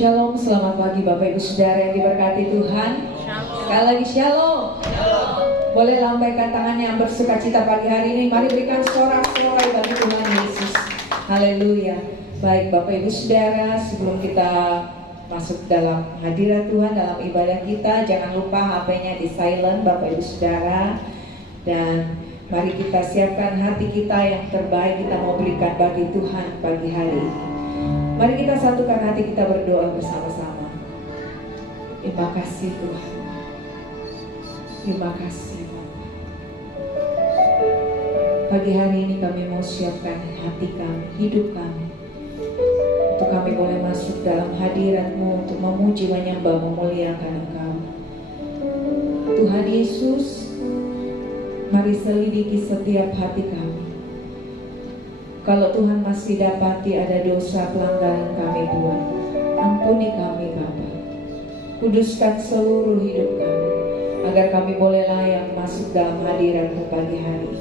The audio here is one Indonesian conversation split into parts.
Shalom, selamat pagi Bapak Ibu Saudara yang diberkati Tuhan. Sekali lagi shalom. Boleh lambaikan tangannya yang bersukacita pagi hari ini. Mari berikan sorak-sorai bagi Tuhan Yesus. Haleluya. Baik Bapak Ibu Saudara, sebelum kita masuk dalam hadirat Tuhan, dalam ibadah kita, jangan lupa HP-nya di silent Bapak Ibu Saudara. Dan mari kita siapkan hati kita yang terbaik, kita mau berikan bagi Tuhan pagi hari ini. Mari kita satukan hati kita berdoa bersama-sama. Terima kasih Tuhan. Terima kasih. Pagi hari ini kami mau siapkan hati kami, hidup kami, untuk kami boleh masuk dalam hadirat-Mu untuk memuji, menyembah, memuliakan Engkau. Tuhan Yesus, mari selidiki setiap hati kami. Kalau Tuhan masih dapati ada dosa pelanggaran kami Tuhan, ampuni kami Bapa. Kuduskan seluruh hidup kami, agar kami boleh layak masuk dalam hadirat-Mu pagi hari.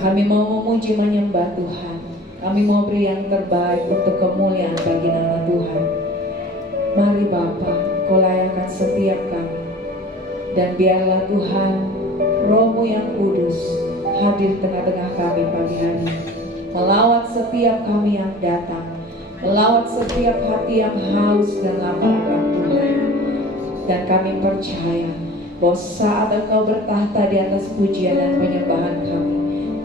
Kami mau memuji menyembah Tuhan. Kami mau beri yang terbaik untuk kemuliaan bagi nama Tuhan. Mari Bapa, Kau layakkan setiap kami. Dan biarlah Tuhan, Roh-Mu yang kudus hadir tengah-tengah kami pagi hari ini. Melawat setiap kami yang datang, melawat setiap hati yang haus dan lapar akan Tuhan. Dan kami percaya bahwa saat Engkau bertahta di atas pujian dan penyembahan kami,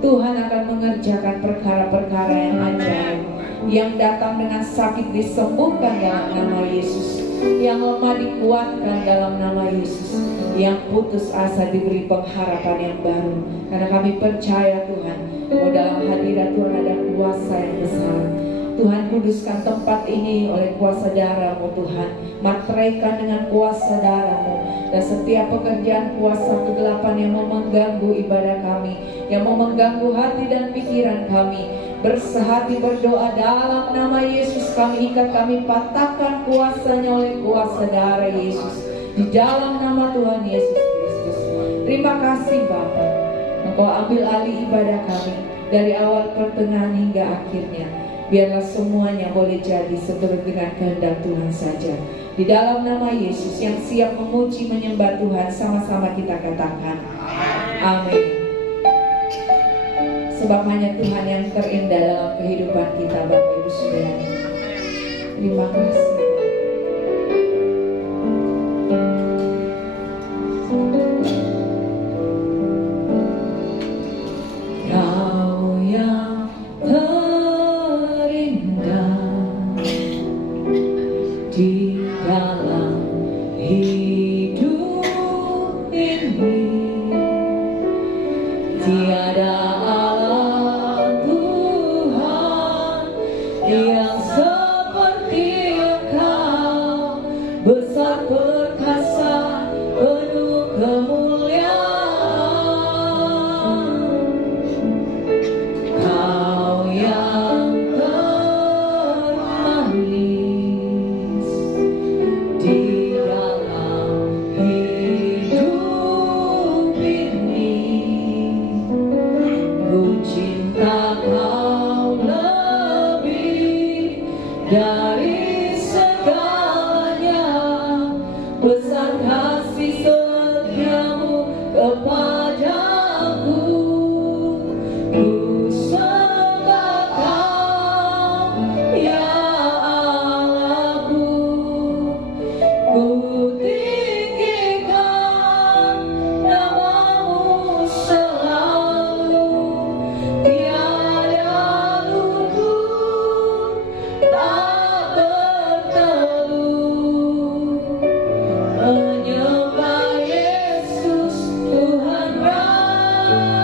Tuhan akan mengerjakan perkara-perkara yang ajaib. Yang datang dengan sakit disembuhkan dalam nama Yesus, yang lemah dikuatkan dalam nama Yesus, yang putus asa diberi pengharapan yang baru. Karena kami percaya Tuhan, bahwa dalam hadirat Tuhan ada kuasa yang besar. Tuhan, kuduskan tempat ini oleh kuasa darah-Mu Tuhan. Materaikan dengan kuasa darah-Mu. Dan setiap pekerjaan kuasa kegelapan yang mau mengganggu ibadah kami, yang mau mengganggu hati dan pikiran kami, bersehati berdoa dalam nama Yesus, kami ikat, kami patahkan kuasanya oleh kuasa darah Yesus. Di dalam nama Tuhan Yesus Kristus. Terima kasih Bapa, Engkau ambil alih ibadah kami dari awal, pertengahan hingga akhirnya. Biarlah semuanya boleh jadi seturut dengan kehendak Tuhan saja. Di dalam nama Yesus yang siap memuji menyembah Tuhan, sama-sama kita katakan amin. Sebab hanya Tuhan yang terindah dalam kehidupan kita Bapak Ibu Saudara. Terima kasih. Menyembah Yesus Tuhan Raja.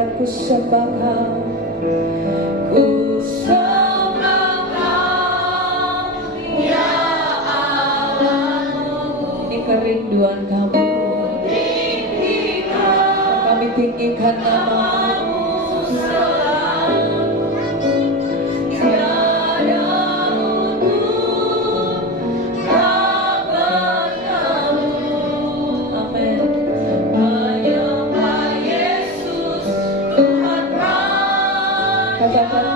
Katakan ku sembah Kau, ku sembah Kau, ya Allah. Ini kerinduan kami, kami tinggikan nama-Mu selalu. Tiada untuk tak bertemu. Amin. Menyembah Yesus Tuhan Raja. Katakan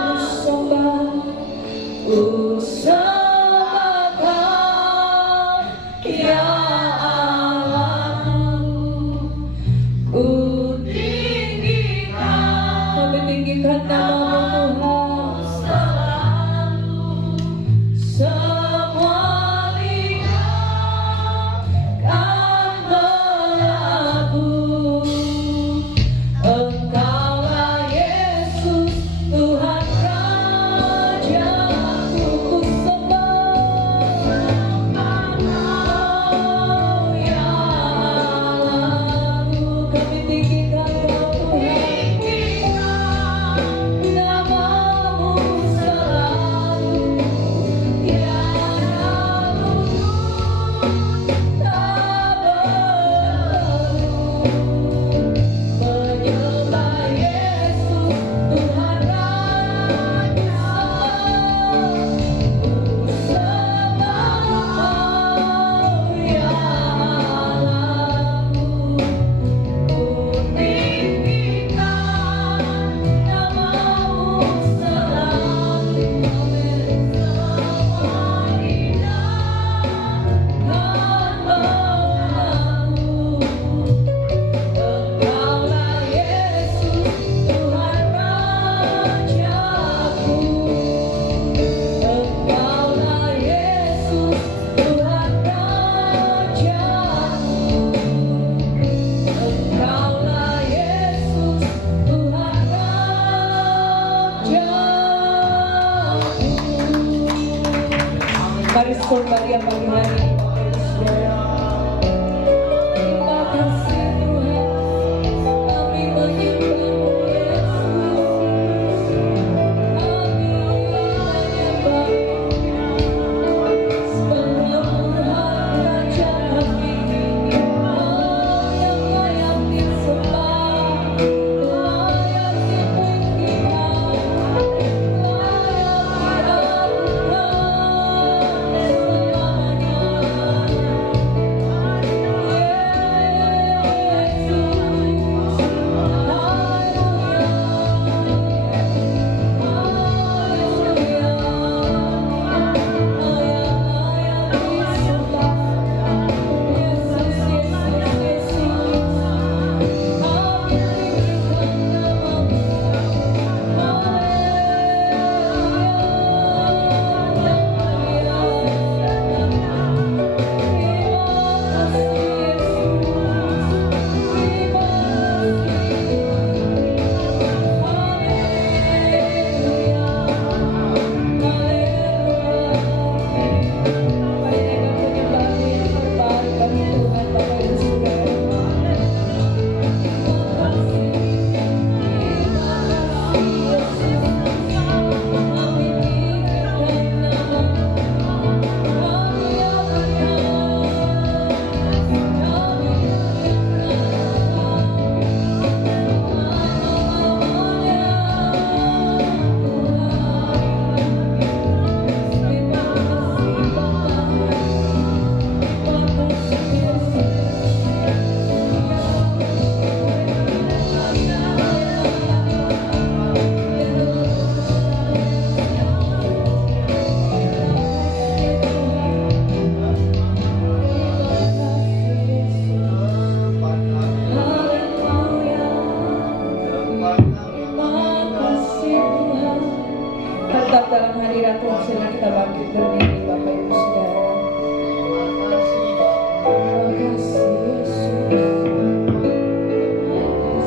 ku sembah Kau, ya Allahku. Ku tinggikan, kami tinggikan nama-Mu selalu. Semua lidah kan mengaku, Engkaulah Yesus Tuhan Rajaku. Ku sembah Kau, ya Allahku. Kami tinggikan Kau Tuhan, nama-Mu selalu. Tiada untuk tak bertemu. Menyembah Yesus Tuhan Raja. Ku sembah Kau, ya Allahku. Ku tinggikan nama-Mu selalu. Semua lidah kan mengaku, Engkaulah Yesus Tuhan Rajaku. Engkaulah Yesus Tuhan Rajaku. Engkaulah Yesus Tuhan Rajaku. Mari sekali pagi hari ini, terima kasih Tuhan, kami menyembah-Mu Yesus, kami menyembah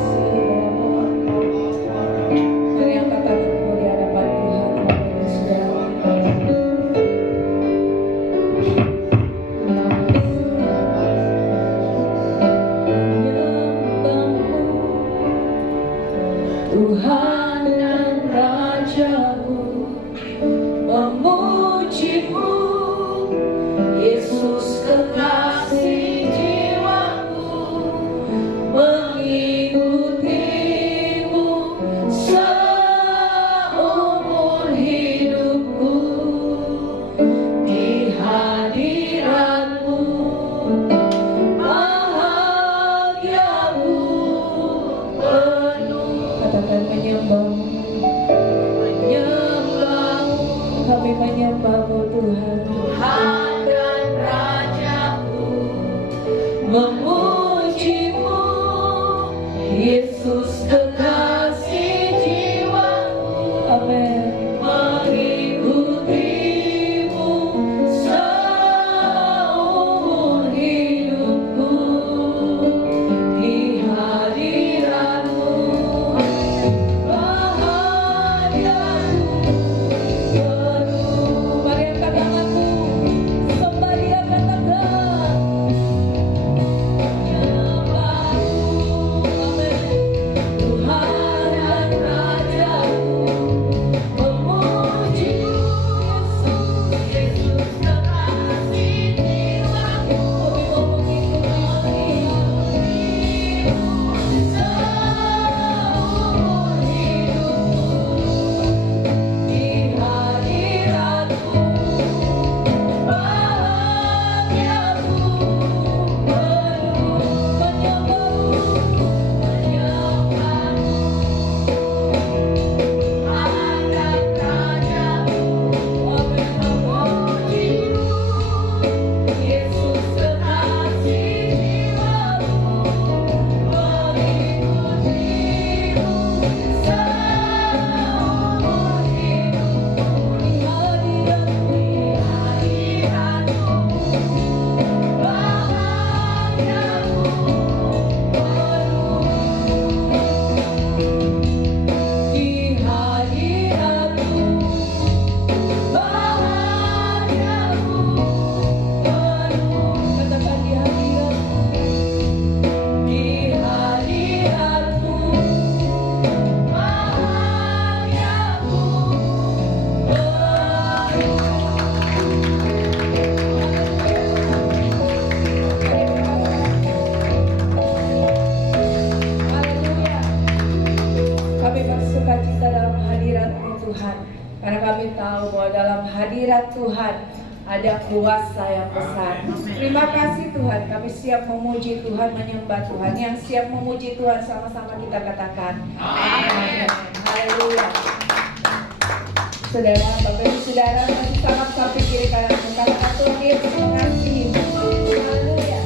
sebelum Raja kami, yang layak disembah, layak dipujian, layak memujimu, Yesus kekasih jiwaku, mengikutimu seumur hidupku. Di hadiratmu bahagiaku penuh. Katakan menyembahmu, kami menyembahmu Tuhan, Tuhan dan Rajaku, memujimu, Yesus kekasih jiwaku. Amin. Mengikutimu seumur hidupku. Di hadiratmu bahagiaku penuh. Mari angkat tanganmu, kembali angkat tangan. Menyembahmu, amin. Tuhan dan Rajaku, memujimu, Yesus kekasih jiwaku, mengikutimu seumur hidupku. Di hadiratmu bahagiaku penuh. Menyembahmu, hadap Rajaku, amin. Memujimu, Yesus kekasih jiwaku, mengikutimu seumur hidupku. Di hadiratmu bahagiaku penuh. Di hadiratmu bahagiaku penuh. Katakan di hadiratmu, di hadiratmu bahagiaku penuh. Haleluya. Kami bersuka cita dalam hadirat-Mu Tuhan, karena kami tahu bahwa dalam hadirat Tuhan ada kuasa yang besar. Terima kasih Tuhan, kami siap memuji Tuhan, menyembah Tuhan. Yang siap memuji Tuhan sama-sama kita katakan amin. Haleluya. Saudara, Bapak Ibu Saudara, masih sangat sampai kiri kanan, katakan Tuhan Yesus mengasihi. Haleluya.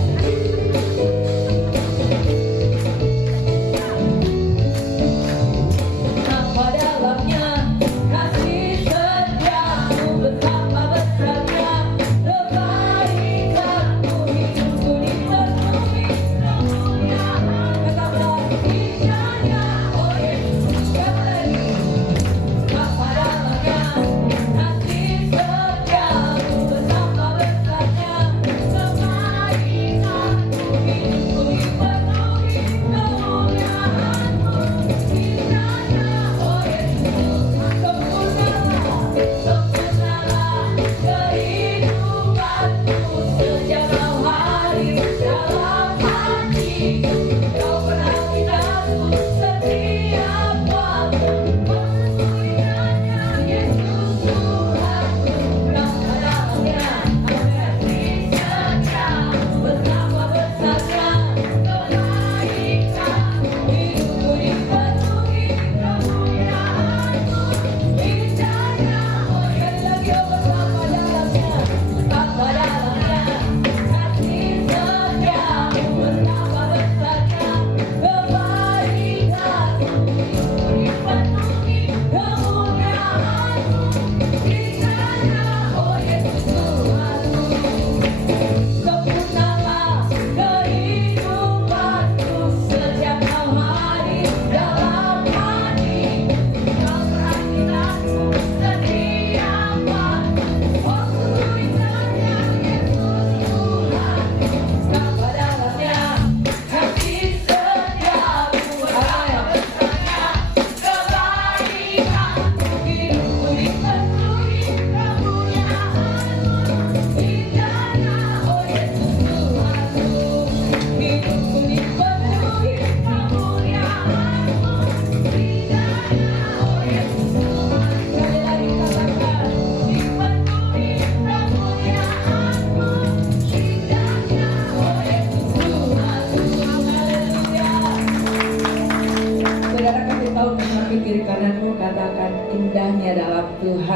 Tanpa dalamnya kasih setiamu, betapa besarnya kebaikanmu, hidupku dipenuhi kemuliaan. Katakan indahnya, oh Yesus, sekali lagi. Tanpa dalamnya kasih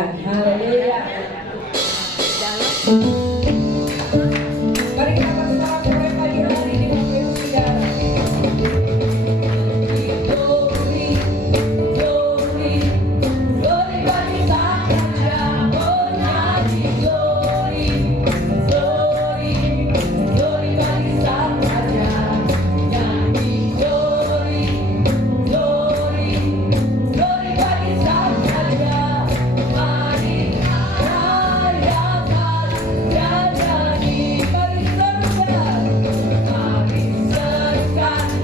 Tuhan. Haleluya. Mari kita bersama mulai pagi hari ini Bapak Ibu Saudara. Glory, glory, glory bagi Sang Raja, oh nyanyi glory, glory, glory bagi Sang Raja, nyanyi glory, glory, glory bagi Sang Raja. Mari rayakan dan nyanyi, mari serukan,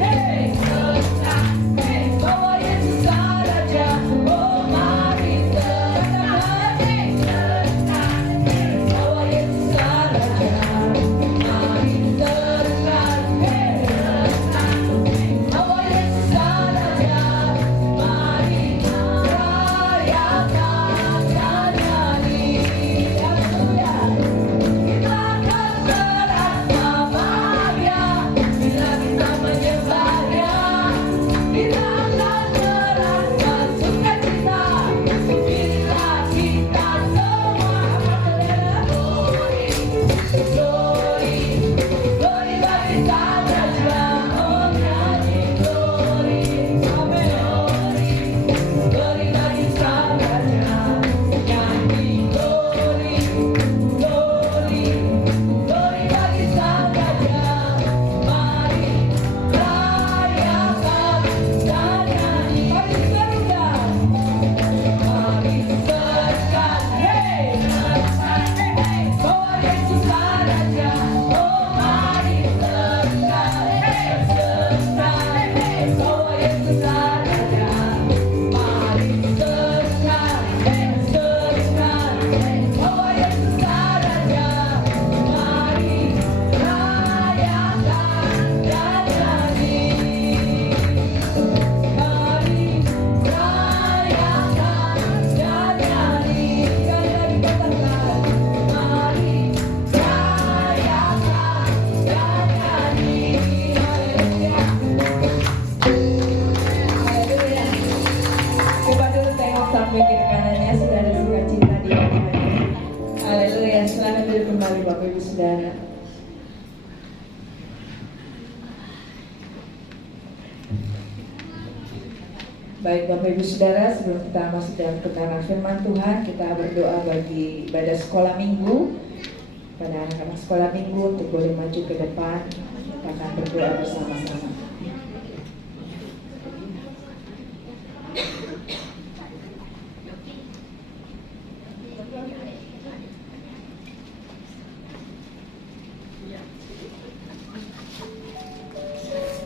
hey serukan, hey bahwa Yesus Raja, oh mari serukan, hey serukan, bahwa Yesus Raja, mari serukan, hey serukan, bahwa Yesus Raja, mari rayakan dan nyanyi. Haleluya. Kita akan merasa bahagia bila kita menyembahnya. Kita akan merasa sukacita bila kita semua akan glory, glory, glory bagi Sang Raja, oh nyanyi glory, amen, glory bagi Sang Raja, nyanyi glory, glory, glory bagi Sang Raja. Mari rayakan dan nyanyi, mari serukan, hey serukan, hey bahwa Yesus Raja, oh mari serukan, hey serukan, hey bahwa Yesus Raja, mari serukan, hey serukan, hey bahwa Yesus Raja, mari rayakan dan nyanyi, mari rayakan dan nyanyi. Sekali lagi katakan, mari rayakan dan nyanyi. Haleluya. Haleluya. Coba dulu tengok sampai kiri kanannya, sudah ada sukacita di hatinya. Haleluya. Selamat duduk kembali Bapak Ibu Saudara. Baik Bapak Ibu Saudara, sebelum kita masuk dalam keterangan firman Tuhan, kita berdoa bagi ibadah sekolah minggu. Pada anak-anak sekolah minggu untuk boleh maju ke depan, kita akan berdoa bersama-sama.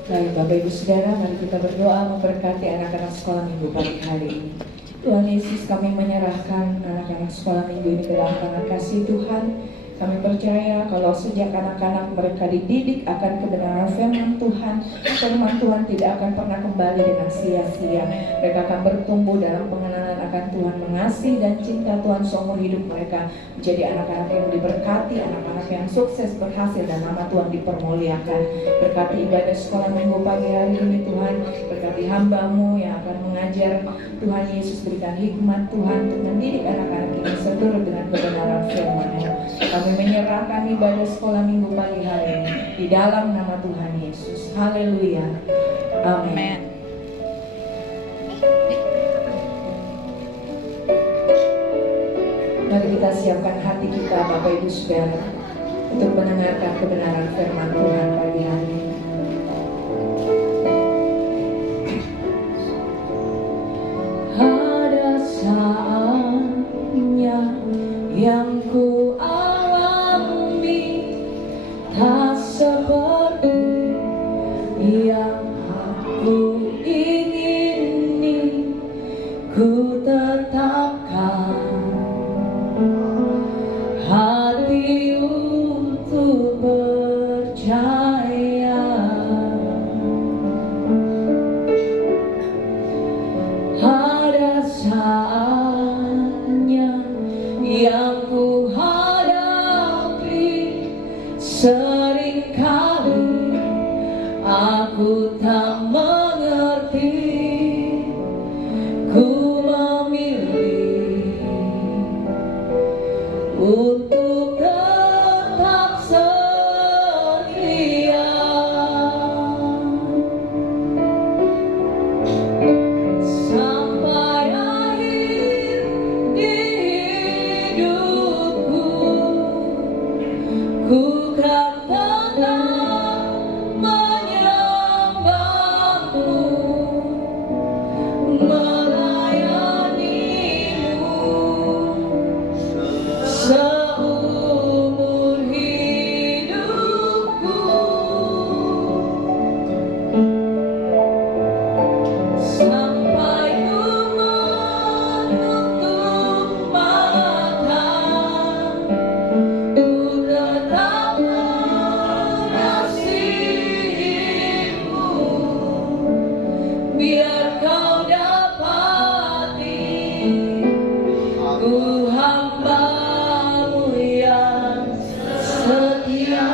Baik Bapak Ibu Saudara, mari kita berdoa memberkati anak-anak sekolah minggu pagi hari ini. Tuhan Yesus, kami menyerahkan anak-anak sekolah minggu ini ke dalam tangan kasih Tuhan. Kami percaya kalau sejak anak-anak mereka dididik akan kebenaran firman Tuhan, firman Tuhan tidak akan pernah kembali dengan sia-sia. Mereka akan bertumbuh dalam pengenalan akan Tuhan, mengasihi dan cinta Tuhan seumur hidup mereka, menjadi anak-anak yang diberkati, anak-anak yang sukses, berhasil, dan nama Tuhan dipermuliakan. Berkati ibadah sekolah minggu pagi hari ini Tuhan, berkati hamba-Mu yang akan mengajar. Tuhan Yesus, berikan hikmat Tuhan untuk mendidik anak-anak ini seturut dengan kebenaran firman-Mu. Kami menyerahkan ibadah sekolah minggu pagi hari ini di dalam nama Tuhan Yesus. Haleluya. Amin. Mari kita siapkan hati kita Bapak Ibu Saudara untuk mendengarkan kebenaran firman Tuhan pagi hari ini. Ada saatnya yang ku alami tak seperti yang aku ingini, ku tetapkan hati untuk percaya. Ada saatnya yang ku untuk tetap setia sampai akhir hidupku. Ku kan tetap menyembahmu, melayanimu seumur hidupku, sampai ku menutup mata. Ku tetap mengasihimu, biar kau dapati ku hamba-Mu yang setia.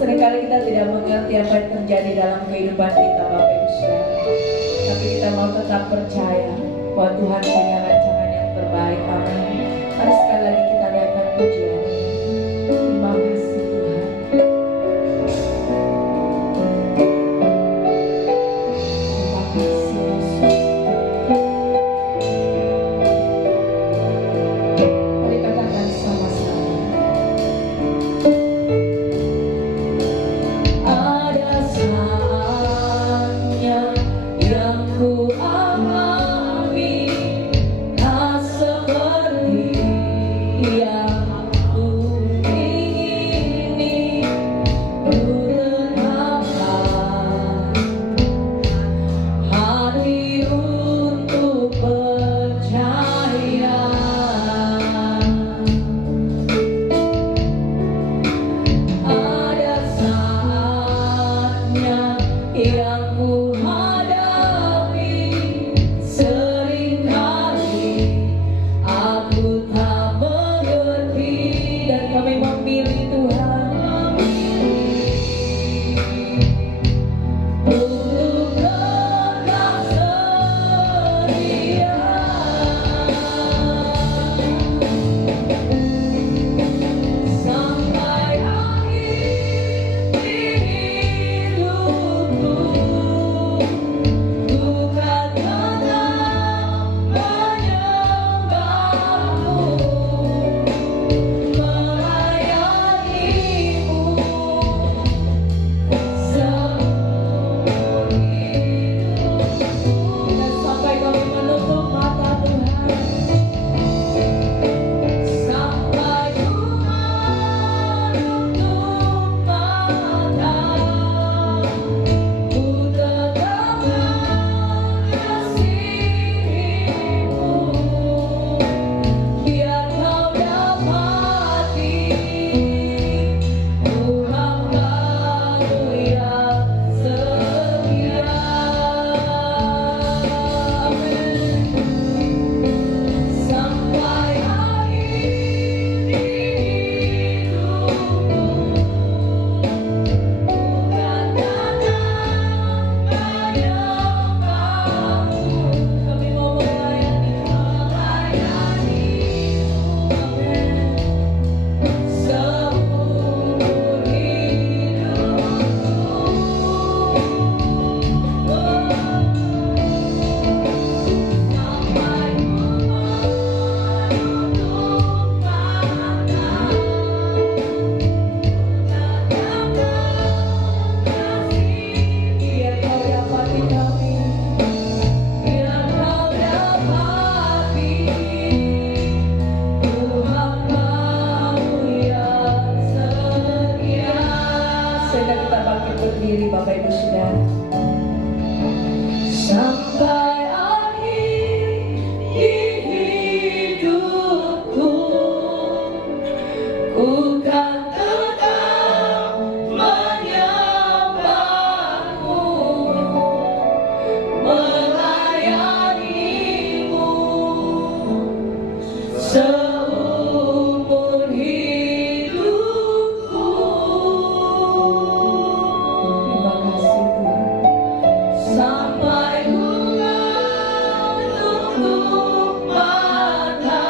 Seringkali kita tidak mengerti apa yang terjadi dalam kehidupan kita, Bapak Ibu Saudara. Tapi kita mau tetap percaya bahwa Tuhan punya rancangan yang terbaik. Amin. Mari sekali lagi kita naikkan pujian. Terima kasih Tuhan. Terima kasih Yesus. Mari katakan sama-sama. Ada saatnya yang ku alami, tak seperti yang aku ingini. Ku tetapkan hati untuk percaya. Ada saatnya yang ku hadapi, seringkali aku tak mengerti, dan kami memilih Tuhan untuk tetap setia sampai akhir hidupku. Ku kan tetap menyembahmu, melayanimu seumur hidupku. Dan sampai kami menutup mata Tuhan, sampai ku menutup mata, ku tetap mengasihimu, biar kau dapati ku hamba-Mu yang setia. Sampai akhir hidupku, ku kan tetap menyembahmu. Kami mau melayanimu, seumur hidupku. Sampai ku menutup mata, tetap mengasihi, biar kau dapati kami, biar kau dapati ku hamba-Mu yang setia. Sehingga kita bangkit berdiri, Bapak Ibu Saudara. Sampai akhir hidupku, ku kan tetap menyembahmu, melayanimu seumur hidupku. Terima kasih Tuhan. Sampai ku menutup mata,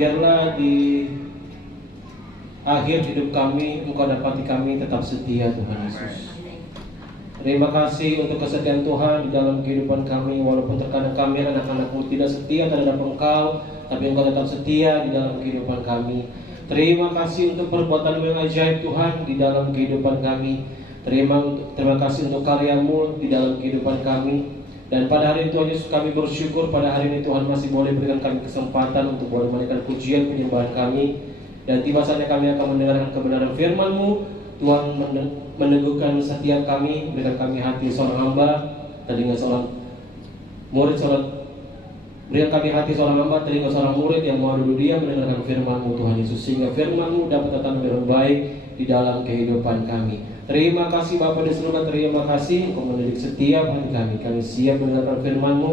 biarlah di akhir hidup kami Engkau dapati kami tetap setia Tuhan Yesus. Terima kasih untuk kesetiaan Tuhan di dalam kehidupan kami. Walaupun terkadang kami anak-anak-Mu tidak setia terhadap Engkau, tapi Engkau tetap setia di dalam kehidupan kami. Terima kasih untuk perbuatan yang ajaib Tuhan di dalam kehidupan kami. Terima kasih untuk karya-Mu di dalam kehidupan kami. Dan pada hari ini Tuhan Yesus, kami bersyukur pada hari ini Tuhan masih boleh berikan kami kesempatan untuk boleh menaikkan pujian penyembahan kami. Dan tiba saatnya kami akan mendengarkan kebenaran firman-Mu. Tuhan meneguhkan setiap kami, berikan kami hati seorang hamba, telinga seorang murid, berikan kami hati seorang hamba, telinga seorang murid yang mau duduk diam mendengarkan firman-Mu Tuhan Yesus, sehingga firman-Mu dapat datang dengan baik di dalam kehidupan kami. Terima kasih Bapa di surga, terima kasih Engkau mendidik setiap hati kami. Kami siap mendengarkan firman-Mu.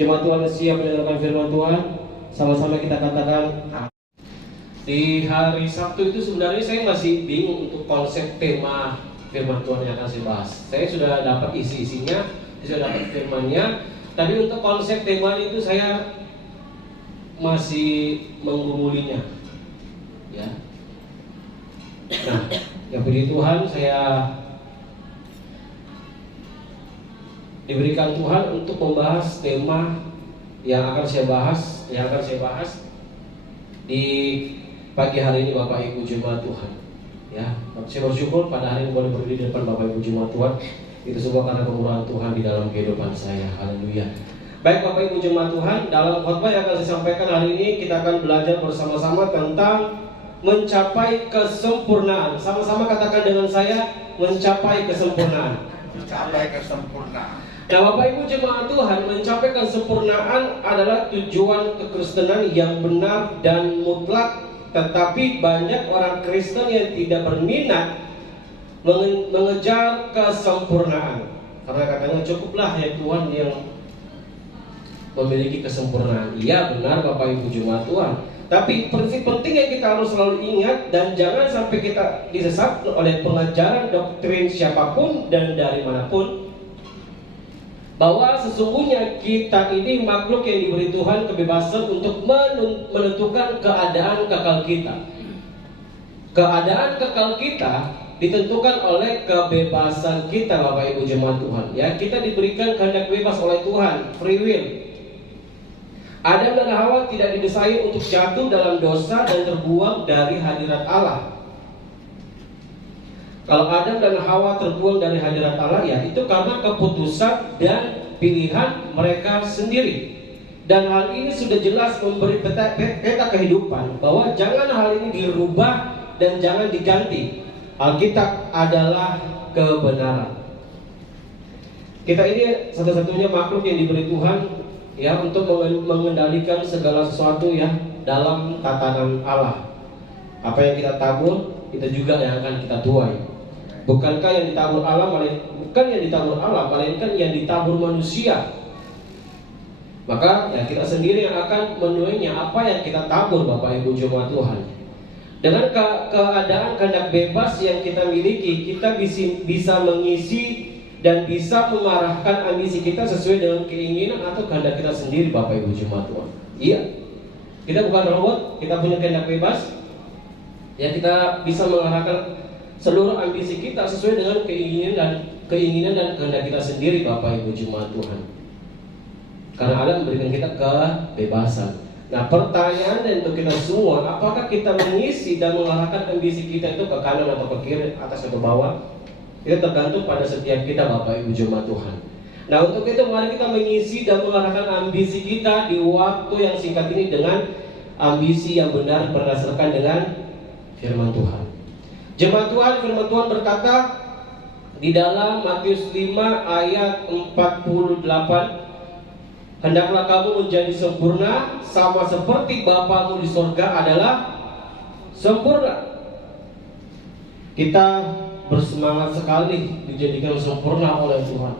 Jemaat Tuhan siap mendengarkan firman Tuhan. Sama-sama kita katakan. Di hari Sabtu itu sebenarnya saya masih bingung untuk konsep tema firman Tuhan yang akan saya bahas. Saya sudah dapat isi-isinya, sudah dapat firman-Nya, tapi untuk konsep temanya itu saya masih menggumulinya. Ya. Nah, ya puji Tuhan, saya diberikan Tuhan untuk membahas tema yang akan saya bahas di pagi hari ini Bapak Ibu Jemaat Tuhan. Ya, saya bersyukur pada hari ini boleh berdiri di depan Bapak Ibu Jemaat Tuhan. Itu semua karena kemurahan Tuhan di dalam kehidupan saya. Haleluya. Baik Bapak Ibu Jemaat Tuhan, dalam khotbah yang akan saya sampaikan hari ini kita akan belajar bersama-sama tentang mencapai kesempurnaan. Sama-sama katakan dengan saya, mencapai kesempurnaan. Mencapai kesempurnaan. Nah Bapak Ibu Jemaat Tuhan, mencapai kesempurnaan adalah tujuan kekristenan yang benar dan mutlak. Tetapi banyak orang Kristen yang tidak berminat mengejar kesempurnaan, karena katanya cukuplah ya Tuhan yang memiliki kesempurnaan. Iya benar Bapak Ibu Jemaat Tuhan, tapi prinsip penting yang kita harus selalu ingat, dan jangan sampai kita disesat oleh pengajaran doktrin siapapun dan dari manapun, bahwa sesungguhnya kita ini makhluk yang diberi Tuhan kebebasan untuk menentukan keadaan kekal kita. Keadaan kekal kita ditentukan oleh kebebasan kita Bapak Ibu Jemaat Tuhan. Ya, kita diberikan kehendak bebas oleh Tuhan, free will. Adam dan Hawa tidak didesain untuk jatuh dalam dosa dan terbuang dari hadirat Allah. Kalau Adam dan Hawa terbuang dari hadirat Allah, ya itu karena keputusan dan pilihan mereka sendiri. Dan hal ini sudah jelas memberi peta kehidupan, bahwa jangan hal ini dirubah dan jangan diganti. Alkitab adalah kebenaran. Kita ini satu-satunya makhluk yang diberi Tuhan ya untuk mengendalikan segala sesuatu ya dalam tatanan Allah. Apa yang kita tabur, itu juga yang akan kita tuai. Bukankah yang ditabur Allah, melainkan yang ditabur manusia. Maka ya kita sendiri yang akan menuainya apa yang kita tabur Bapak Ibu Jemaat Tuhan. Dengan keadaan kehendak bebas yang kita miliki, kita bisa mengisi dan bisa mengarahkan ambisi kita sesuai dengan keinginan atau kehendak kita sendiri Bapak Ibu Jemaat Tuhan. Iya, kita bukan robot, kita punya kehendak bebas. Ya, kita bisa mengarahkan seluruh ambisi kita sesuai dengan keinginan dan kehendak kita sendiri Bapak Ibu Jemaat Tuhan. Karena Allah memberikan kita kebebasan. Nah, pertanyaan untuk kita semua, apakah kita mengisi dan mengarahkan ambisi kita itu ke kanan atau ke kiri, atas atau bawah? Itu tergantung pada setiap kita Bapak Ibu Jemaat Tuhan. Nah, untuk itu mari kita mengisi dan mengarahkan ambisi kita di waktu yang singkat ini dengan ambisi yang benar berdasarkan dengan firman Tuhan. Jemaat Tuhan, firman Tuhan berkata di dalam Matius 5 ayat 48, hendaklah kamu menjadi sempurna sama seperti Bapamu di surga adalah sempurna. Kita bersemangat sekali dijadikan sempurna oleh Tuhan.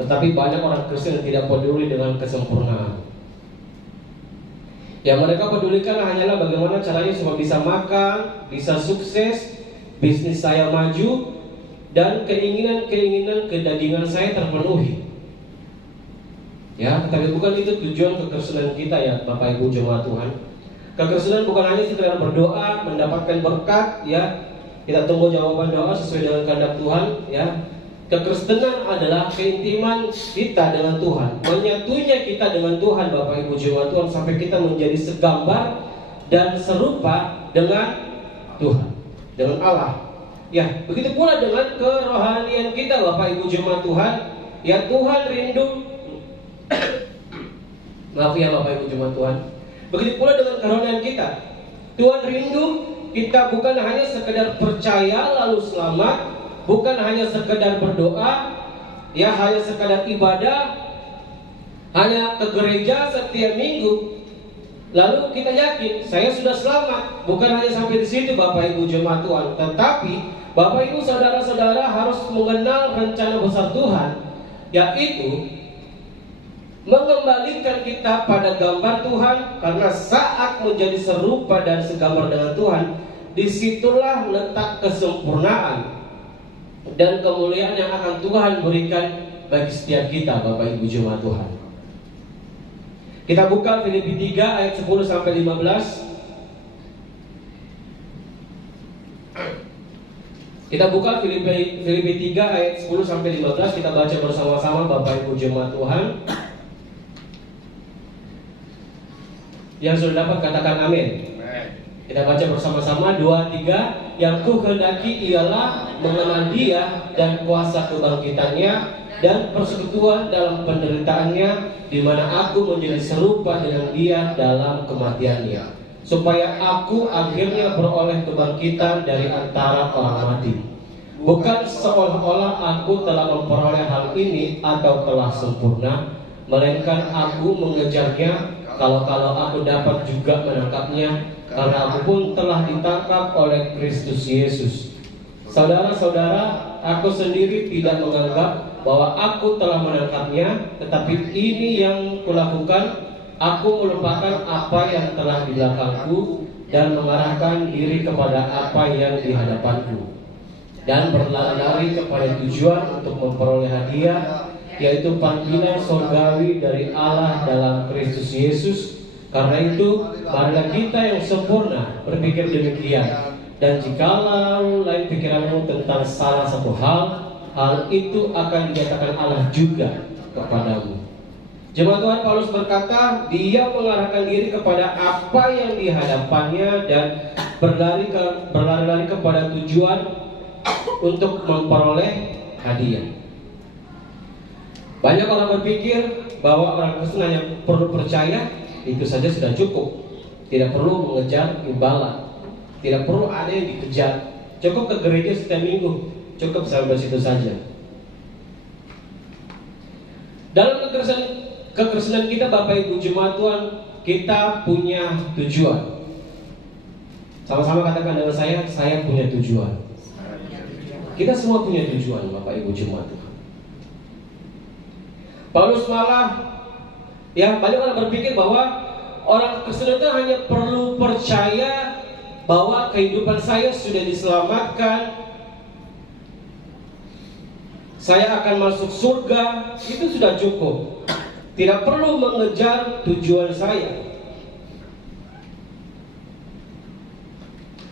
Tetapi banyak orang Kristen yang tidak peduli dengan kesempurnaan. Yang mereka pedulikan hanyalah bagaimana caranya supaya bisa makan, bisa sukses, bisnis saya maju, dan keinginan kedagingan saya terpenuhi. Ya, tetapi bukan itu tujuan kekristenan kita ya Bapak Ibu Jemaat Tuhan. Kekristenan bukan hanya sekedar berdoa, mendapatkan berkat, ya. Kita tunggu jawaban doa sesuai dengan kehendak Tuhan, ya. Kekristenan adalah keintiman kita dengan Tuhan, menyatunya kita dengan Tuhan, Bapak Ibu jemaat Tuhan, sampai kita menjadi segambar dan serupa dengan Tuhan, dengan Allah. Ya, begitu pula dengan kerohanian kita, Bapak Ibu jemaat Tuhan. Ya, Tuhan rindu maaf ya Bapak Ibu jemaat Tuhan. Begitu pula dengan kerohanian kita. Tuhan rindu kita bukan hanya sekedar percaya lalu selamat, bukan hanya sekedar berdoa, ya hanya sekedar ibadah, hanya ke gereja setiap minggu. Lalu kita yakin saya sudah selamat. Bukan hanya sampai di situ Bapak Ibu jemaat Tuhan, tetapi Bapak Ibu saudara-saudara harus mengenal rencana besar Tuhan, yaitu mengembalikan kita pada gambar Tuhan. Karena saat menjadi serupa dan segambar dengan Tuhan, disitulah letak kesempurnaan dan kemuliaan yang akan Tuhan berikan bagi setiap kita, Bapak Ibu jemaat Tuhan. Kita buka Filipi 3 ayat 10 sampai 15. Kita buka Filipi 3 ayat 10 sampai 15. Kita baca bersama-sama Bapak Ibu jemaat Tuhan. Yang sudah dapat katakan amin. Kita baca bersama-sama 2, 3. Yang ku kehendaki ialah mengenal Dia dan kuasa kebangkitannya dan persekutuan dalam penderitaannya, di mana aku menjadi serupa dengan Dia dalam kematiannya, supaya aku akhirnya beroleh kebangkitan dari antara orang mati. Bukan seolah-olah aku telah memperoleh hal ini atau telah sempurna, melainkan aku mengejarnya, kalau aku dapat juga menangkapnya, karena aku pun telah ditangkap oleh Kristus Yesus. Saudara-saudara, aku sendiri tidak menganggap bahwa aku telah menangkapnya, tetapi ini yang kulakukan: aku melupakan apa yang telah di belakangku dan mengarahkan diri kepada apa yang di hadapanku, dan berlari-lari kepada tujuan untuk memperoleh hadiah, yaitu panggilan surgawi dari Allah dalam Kristus Yesus. Karena itu, marilah kita yang sempurna berpikir demikian. Dan jikalau lain pikiranmu tentang salah satu hal itu akan dinyatakan Allah juga kepadamu. Jemaat Tuhan, Paulus berkata, dia mengarahkan diri kepada apa yang di hadapannya dan berlari-lari kepada tujuan untuk memperoleh hadiah. Banyak orang berpikir bahwa orang Kristen hanya perlu percaya, itu saja sudah cukup. Tidak perlu mengejar imbalan, tidak perlu ada yang dikejar. Cukup ke gereja setiap minggu, cukup sampai situ saja. Dalam kekristenan kita, Bapak Ibu jemaat Tuhan, kita punya tujuan. Sama-sama katakan dengan saya punya tujuan. Kita semua punya tujuan, Bapak Ibu jemaat Tuhan. Paulus malah, ya, banyak orang berpikir bahwa orang Kristen itu hanya perlu percaya bahwa kehidupan saya sudah diselamatkan, saya akan masuk surga, itu sudah cukup. Tidak perlu mengejar tujuan saya.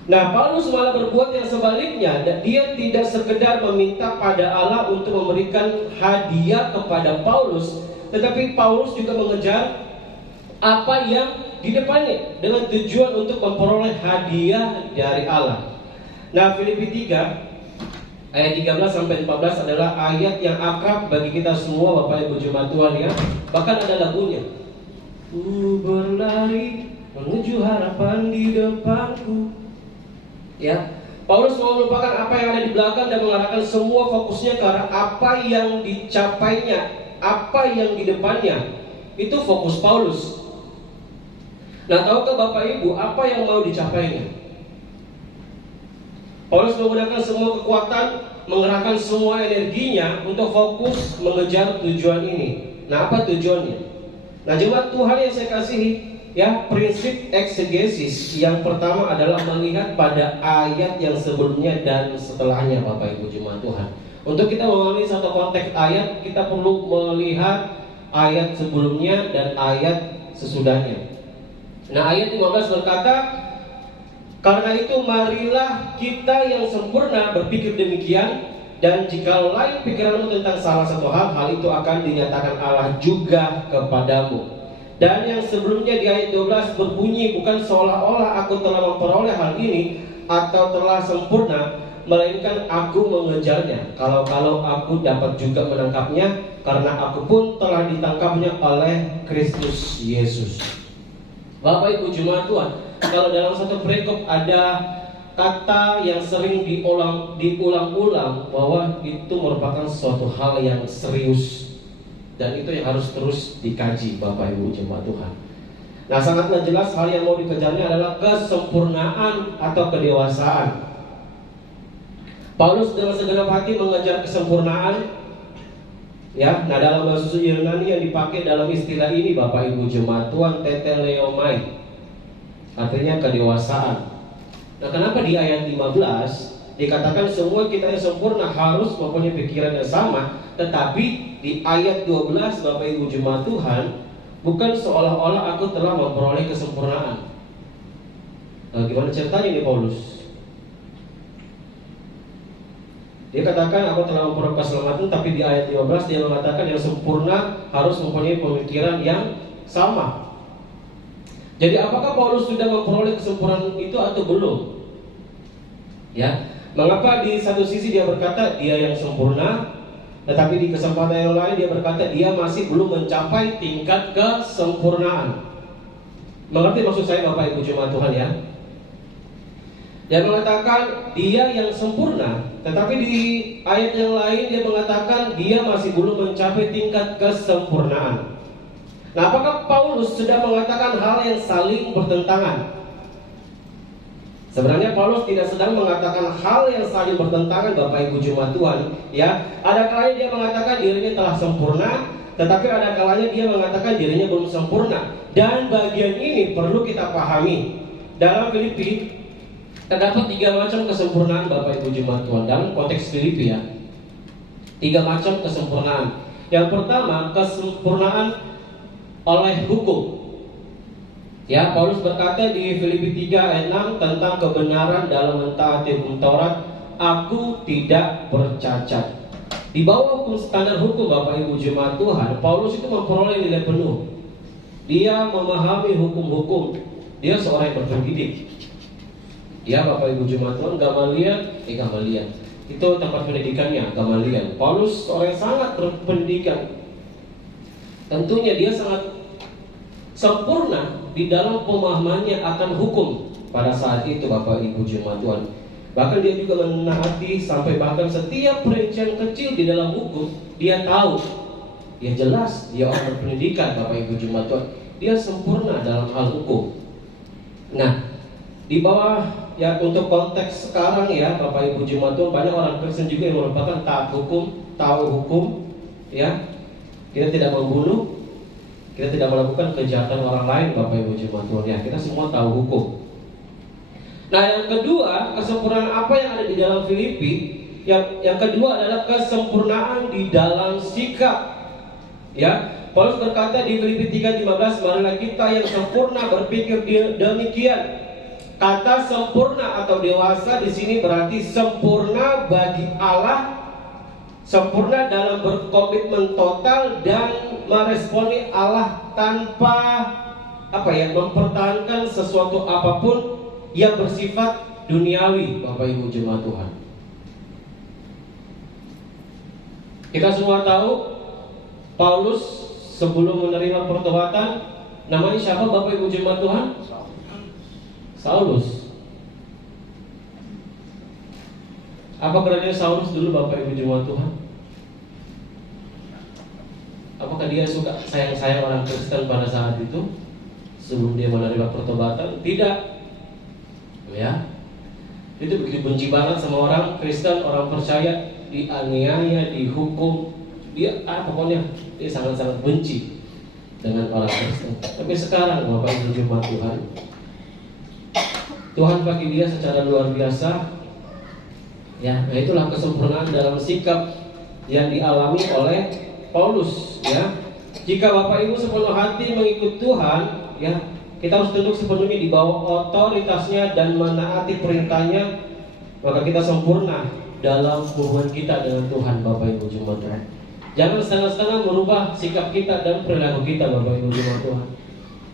Nah, Paulus malah berbuat yang sebaliknya. Dia tidak sekedar meminta pada Allah untuk memberikan hadiah kepada Paulus, tetapi Paulus juga mengejar apa yang di depannya dengan tujuan untuk memperoleh hadiah dari Allah. Nah, Filipi 3 ayat 13 sampai 14 adalah ayat yang akrab bagi kita semua, Bapak Ibu jemaat Tuhan, ya. Bahkan ada lagunya. Ku berlari menuju harapan di depanku. Ya, Paulus mau melupakan apa yang ada di belakang dan mengarahkan semua fokusnya ke arah apa yang dicapainya, apa yang di depannya. Itu fokus Paulus. Nah, tahukah Bapak Ibu apa yang mau dicapainya? Paulus menggunakan semua kekuatan, mengerahkan semua energinya untuk fokus mengejar tujuan ini. Nah, apa tujuannya? Nah, jemaat Tuhan yang saya kasihi, ya, prinsip eksegesis yang pertama adalah melihat pada ayat yang sebelumnya dan setelahnya, Bapak Ibu jemaat Tuhan. Untuk kita memahami satu konteks ayat, kita perlu melihat ayat sebelumnya dan ayat sesudahnya. Nah, ayat 15 berkata, karena itu marilah kita yang sempurna berpikir demikian, dan jika lain pikiranmu tentang salah satu hal, hal itu akan dinyatakan Allah juga kepadamu. Dan yang sebelumnya di ayat 12 berbunyi, bukan seolah-olah aku telah memperoleh hal ini atau telah sempurna, melainkan aku mengejarnya. Kalau aku dapat juga menangkapnya, karena aku pun telah ditangkapnya oleh Kristus Yesus. Bapak Ibu Jemaat Tuhan, kalau dalam satu perikop ada kata yang sering diulang-ulang bahwa itu merupakan suatu hal yang serius, dan itu yang harus terus dikaji, Bapak Ibu Jemaat Tuhan. Nah, sangatlah jelas hal yang mau dikejarnya adalah kesempurnaan atau kedewasaan. Paulus dengan segenap hati mengejar kesempurnaan. Ya, nah dalam bahasa Yunani yang dipakai dalam istilah ini, Bapak Ibu Jemaat Tuhan, teteleomai, artinya kedewasaan. Nah, kenapa di ayat 15 dikatakan semua kita yang sempurna harus mempunyai pikiran yang sama, tetapi di ayat 12, Bapak Ibu Jemaat Tuhan, bukan seolah-olah aku telah memperoleh kesempurnaan. Nah, gimana ceritanya nih Paulus? Dia katakan aku telah memperoleh keselamatan, tapi di ayat 15 dia mengatakan yang sempurna harus mempunyai pemikiran yang sama. Jadi apakah Paulus sudah memperoleh kesempurnaan itu atau belum? Ya, mengapa di satu sisi dia berkata dia yang sempurna, tetapi di kesempatan yang lain dia berkata dia masih belum mencapai tingkat kesempurnaan? Mengerti maksud saya, Bapak Ibu Jemaat Tuhan ya? Dia mengatakan dia yang sempurna, tetapi di ayat yang lain dia mengatakan dia masih belum mencapai tingkat kesempurnaan. Nah, apakah Paulus sudah mengatakan hal yang saling bertentangan? Sebenarnya Paulus tidak sedang mengatakan hal yang saling bertentangan, Bapak Ibu Jemaat Tuhan. Ya, ada kalanya dia mengatakan dirinya telah sempurna, tetapi ada kalanya dia mengatakan dirinya belum sempurna. Dan bagian ini perlu kita pahami. Dalam Filipi terdapat 3 macam kesempurnaan, Bapak Ibu Jemaat Tuhan, dalam konteks Filipi ya. 3 macam kesempurnaan. Yang pertama, kesempurnaan oleh hukum. Ya, Paulus berkata di Filipi 3 ayat 6 tentang kebenaran dalam mentaati hukum Taurat, aku tidak bercacat. Di bawah hukum standar hukum, Bapak Ibu Jemaat Tuhan, Paulus itu memperoleh nilai penuh. Dia memahami hukum-hukum. Dia seorang yang berpendidik. Ya, Bapak Ibu Jemaat Tuhan, Gamaliel itu tempat pendidikannya, Gamaliel. Paulus orang yang sangat berpendidikan. Tentunya dia sangat sempurna di dalam pemahamannya akan hukum pada saat itu, Bapak Ibu Jemaat Tuhan. Bahkan dia juga menaati sampai bahkan setiap perincian kecil di dalam hukum dia tahu. Dia jelas, dia orang berpendidikan, Bapak Ibu Jemaat Tuhan. Dia sempurna dalam hal hukum. Nah, di bawah ya, untuk konteks sekarang ya, Bapak Ibu Jemaat Tuhan, banyak orang Kristen juga yang merupakan taat hukum, tahu hukum, ya. Kita tidak membunuh, kita tidak melakukan kejahatan orang lain, Bapak Ibu Jemaat Tuhan ya. Kita semua tahu hukum. Nah, yang kedua, kesempurnaan apa yang ada di dalam Filipi? Yang kedua adalah kesempurnaan di dalam sikap. Ya, Paulus berkata di Filipi 3:15, marilah kita yang sempurna berpikir demikian. Kata sempurna atau dewasa di sini berarti sempurna bagi Allah, sempurna dalam berkomitmen total dan meresponi Allah tanpa mempertahankan sesuatu apapun yang bersifat duniawi, Bapak Ibu Jemaat Tuhan. Kita semua tahu Paulus sebelum menerima pertobatan namanya siapa, Bapak Ibu Jemaat Tuhan? Saulus. Apa kerjanya Saulus dulu, Bapak Ibu Jemaat Tuhan? Apakah dia suka sayang-sayang orang Kristen pada saat itu sebelum dia menerima pertobatan? Tidak. Ya. Itu begitu benci banget sama orang Kristen, orang percaya, dianiaya, dihukum. Pokoknya dia sangat-sangat benci dengan orang Kristen. Tapi sekarang, Bapak Ibu Jemaat Tuhan, Tuhan pakai dia secara luar biasa. Ya, nah itulah kesempurnaan dalam sikap yang dialami oleh Paulus. Ya, jika Bapak Ibu sepenuh hati mengikut Tuhan, ya, kita harus tunduk sepenuhnya di bawah otoritasnya dan menaati perintahnya, maka kita sempurna dalam hubungan kita dengan Tuhan, Bapak Ibu jemaat Tuhan. Jangan setengah-setengah merubah sikap kita dan perilaku kita, Bapak Ibu jemaat Tuhan.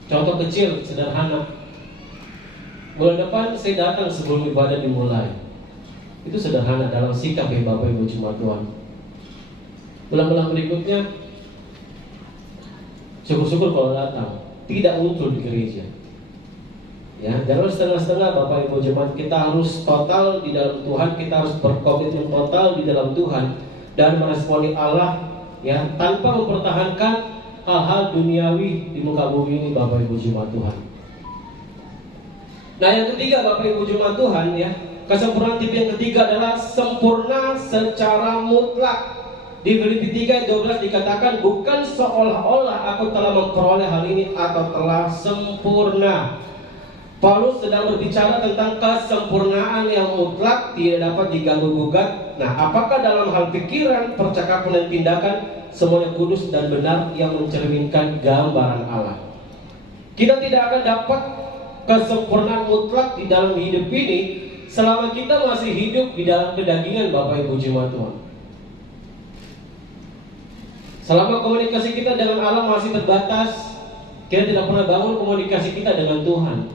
Contoh kecil, sederhana. Bulan depan saya datang sebelum ibadah dimulai. Itu sederhana dalam sikap ya Bapak Ibu jemaat Tuhan. Bulan-bulan berikutnya, syukur-syukur kalau datang, tidak muncul di gereja. Ya, jangan setengah-setengah Bapak Ibu jemaat. Kita harus total di dalam Tuhan, kita harus berkomitmen total di dalam Tuhan dan meresponi Allah, ya, tanpa mempertahankan hal-hal duniawi di muka bumi ini, Bapak Ibu jemaat Tuhan. Nah, yang ketiga Bapak Ibu jemaat Tuhan, ya, kesempurnaan tipe yang ketiga adalah sempurna secara mutlak. Di Filipi 3:12 dikatakan, bukan seolah-olah aku telah memperoleh hal ini atau telah sempurna. Paulus sedang berbicara tentang kesempurnaan yang mutlak, tidak dapat diganggu-gugat. Nah, apakah dalam hal pikiran, percakapan, dan tindakan semuanya kudus dan benar yang mencerminkan gambaran Allah. Kita tidak akan dapat kesempurnaan mutlak di dalam hidup ini selama kita masih hidup di dalam kedagingan, Bapak Ibu jemaat Tuhan. Selama komunikasi kita dengan Allah masih terbatas, kita tidak pernah bangun komunikasi kita dengan Tuhan,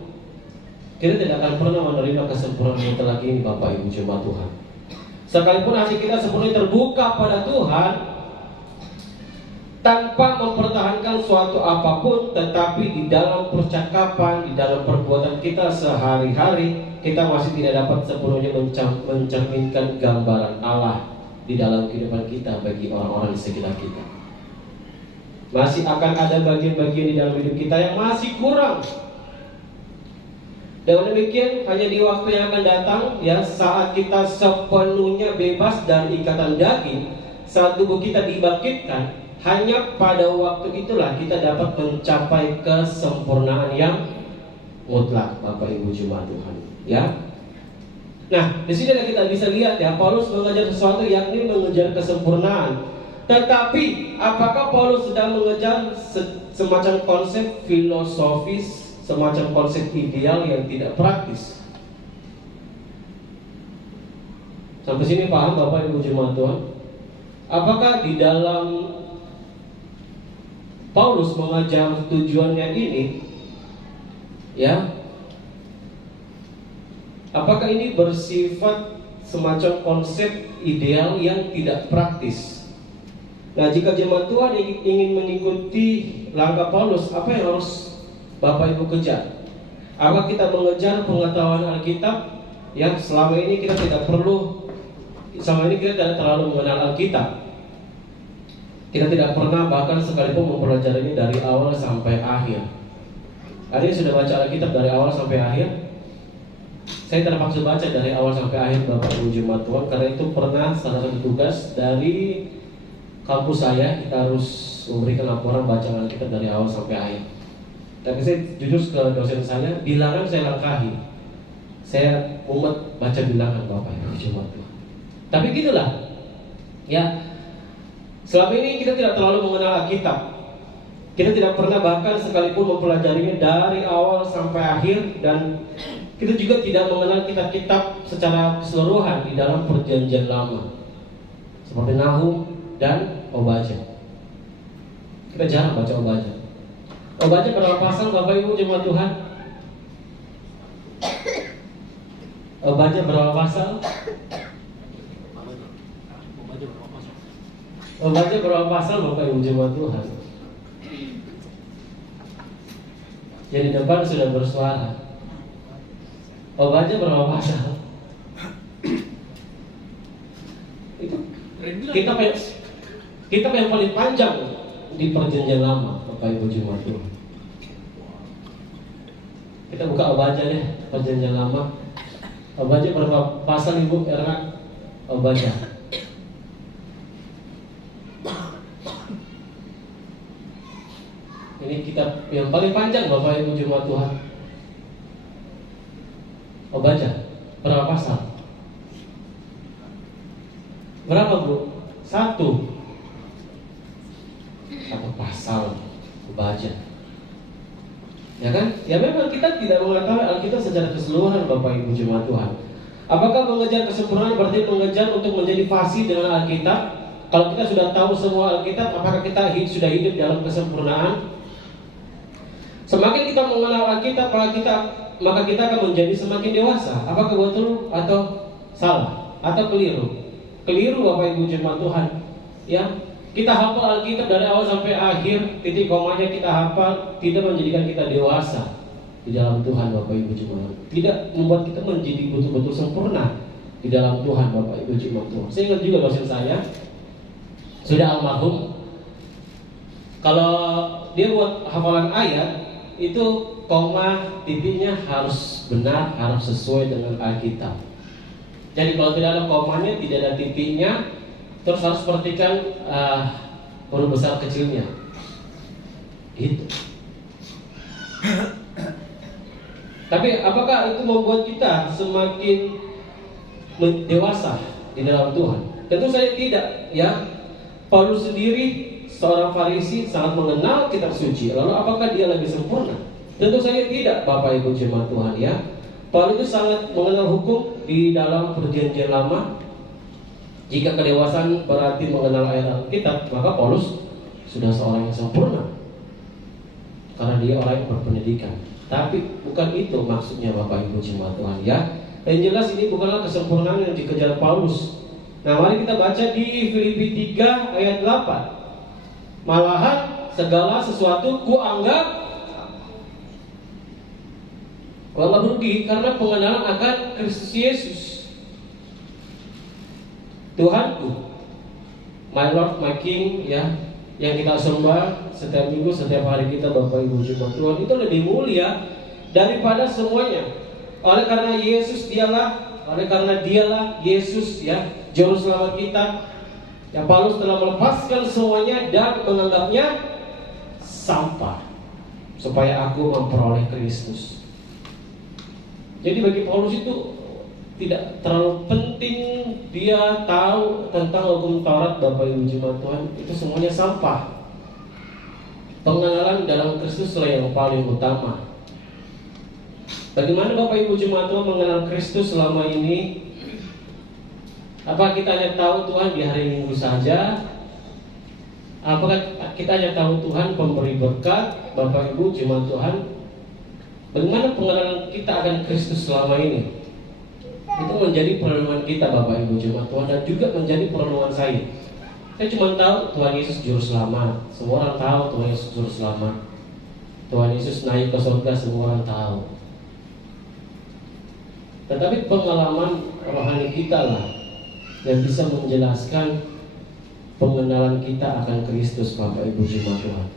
kita tidak akan pernah menerima kesempurnaan mutlak ini, Bapak Ibu jemaat Tuhan. Sekalipun hati kita sepenuhnya terbuka pada Tuhan, tanpa mempertahankan suatu apapun, tetapi di dalam percakapan, di dalam perbuatan kita sehari-hari, kita masih tidak dapat sepenuhnya mencerminkan gambaran Allah di dalam kehidupan kita bagi orang-orang di sekitar kita. Masih akan ada bagian-bagian di dalam hidup kita yang masih kurang. Dengan demikian, hanya di waktu yang akan datang, ya, saat kita sepenuhnya bebas dari ikatan daging, saat tubuh kita dibangkitkan, hanya pada waktu itulah kita dapat mencapai kesempurnaan yang mutlak, Bapak Ibu jemaat Tuhan, ya. Nah, di sini kita bisa lihat, ya, Paulus mengejar sesuatu, yakni mengejar kesempurnaan. Tetapi apakah Paulus sedang mengejar semacam konsep filosofis, semacam konsep ideal yang tidak praktis? Sampai sini paham Bapak Ibu jemaat Tuhan? Apakah di dalam Paulus mengajar tujuannya ini, ya, apakah ini bersifat semacam konsep ideal yang tidak praktis? Nah, jika jemaat Tuhan ingin mengikuti langkah Paulus, apa yang harus Bapak Ibu kejar? Apakah kita mengejar pengetahuan Alkitab? Ya, selama ini kita tidak terlalu mengenal Alkitab. Kita tidak pernah bahkan sekalipun mempelajarinya dari awal sampai akhir. Ada yang sudah baca Alkitab dari awal sampai akhir? Saya terpaksa baca dari awal sampai akhir, Bapak Ibu jemaat Tuhan, karena itu pernah salah satu tugas dari kampus saya, kita harus memberikan laporan bacaan Alkitab dari awal sampai akhir. Tapi saya jujur ke dosen saya, bilangan saya langkahi. Saya umat baca bilangan, Bapak Ibu jemaat Tuhan. Tapi gitulah, ya. Selama ini kita tidak terlalu mengenal Alkitab. Kita tidak pernah bahkan sekalipun mempelajarinya dari awal sampai akhir, dan kita juga tidak mengenal kitab-kitab secara keseluruhan di dalam Perjanjian Lama, seperti Nahum dan Obadya. Kita jarang baca Obadya. Obadya berapa pasal, Bapak Ibu jemaat Tuhan? Obadya berapa pasal? Obadya berapa pasal, Bapak Ibu jemaat Tuhan? Yang di depan sudah bersuara. Obadya berapa pasal? Itu kitab yang paling panjang di Perjanjian Lama, Bapak Ibu jemaat Tuhan. Kita buka Obadya deh, Perjanjian Lama. Obadya berapa pasal, Ibu Era? Obadya. Ini kitab yang paling panjang, Bapak Ibu jemaat Tuhan. Obadya berapa pasal? Berapa, Bu? Satu pasal Obadya. Ya kan? Ya memang kita tidak mengetahui Alkitab secara keseluruhan, Bapak Ibu jemaat Tuhan. Apakah mengejar kesempurnaan berarti mengejar untuk menjadi fasih dengan Alkitab? Kalau kita sudah tahu semua Alkitab, apakah kita sudah hidup dalam kesempurnaan? Semakin kita mengenal Alkitab, maka kita akan menjadi semakin dewasa. Apakah betul atau salah atau keliru? Keliru, Bapak Ibu jemaat Tuhan. Ya, kita hafal Alkitab dari awal sampai akhir, titik komanya kita hafal, tidak menjadikan kita dewasa di dalam Tuhan, Bapak Ibu jemaat. Tidak membuat kita menjadi betul-betul sempurna di dalam Tuhan, Bapak Ibu jemaat Tuhan. Saya ingat juga dosen saya, sudah almarhum. Kalau dia buat hafalan ayat, itu koma titiknya harus benar, harus sesuai dengan Alkitab. Jadi kalau tidak ada komanya, tidak ada titiknya, terus harus perhatikan huruf besar kecilnya. Gitu. Tapi apakah itu membuat kita semakin dewasa di dalam Tuhan? Tentu saja tidak, ya. Paulus sendiri seorang Farisi sangat mengenal kitab suci. Lalu apakah dia lebih sempurna? Tentu saja tidak, Bapak Ibu jemaat Tuhan, ya. Paulus itu sangat mengenal hukum di dalam Perjanjian Lama. Jika kedewasaan berarti mengenal ayat Alkitab, maka Paulus sudah seorang yang sempurna karena dia orang yang berpendidikan. Tapi bukan itu maksudnya, Bapak Ibu jemaat Tuhan, ya. Yang jelas ini bukanlah kesempurnaan yang dikejar Paulus. Nah, mari kita baca di Filipi 3 ayat 8. Malahan segala sesuatu kuanggap rugi karena pengenalan akan Kristus Yesus, Tuhanku, my Lord, my King, ya, yang kita sembah setiap minggu, setiap hari kita, Bapak Ibu jemaat Tuhan, itu lebih mulia daripada semuanya. Oleh karena dialah Yesus, ya, juru selamat kita. Ya, Paulus telah melepaskan semuanya dan menganggapnya sampah supaya aku memperoleh Kristus. Jadi bagi Paulus itu tidak terlalu penting dia tahu tentang hukum Taurat, Bapak Ibu jemaat Tuhan, itu semuanya sampah. Pengenalan dalam Kristus lah yang paling utama. Bagaimana Bapak Ibu jemaat Tuhan mengenal Kristus selama ini? Apakah kita hanya tahu Tuhan di hari Minggu saja? Apakah kita hanya tahu Tuhan pemberi berkat, Bapak Ibu jemaat Tuhan? Bagaimana pengenalan kita akan Kristus selama ini? Itu menjadi perenungan kita, Bapak Ibu jemaat Tuhan, dan juga menjadi perenungan saya. Saya cuma tahu Tuhan Yesus juru selamat. Semua orang tahu Tuhan Yesus juru selamat. Tuhan Yesus naik ke surga, semua orang tahu. Tetapi pengalaman rohani kita lah yang bisa menjelaskan pengenalan kita akan Kristus, Bapak Ibu jemaat Tuhan.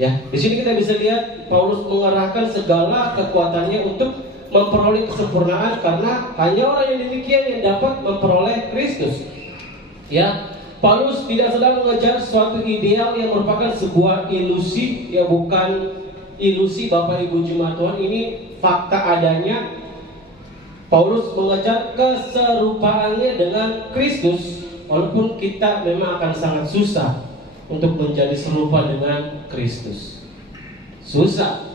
Ya, di sini kita bisa lihat Paulus mengerahkan segala kekuatannya untuk memperoleh kesempurnaan, karena hanya orang yang demikian yang dapat memperoleh Kristus. Ya, Paulus tidak sedang mengejar suatu ideal yang merupakan sebuah ilusi, ya, bukan ilusi, Bapak Ibu jemaat Tuhan. Ini fakta adanya. Paulus mengejar keserupaannya dengan Kristus, walaupun kita memang akan sangat susah untuk menjadi serupa dengan Kristus. Susah.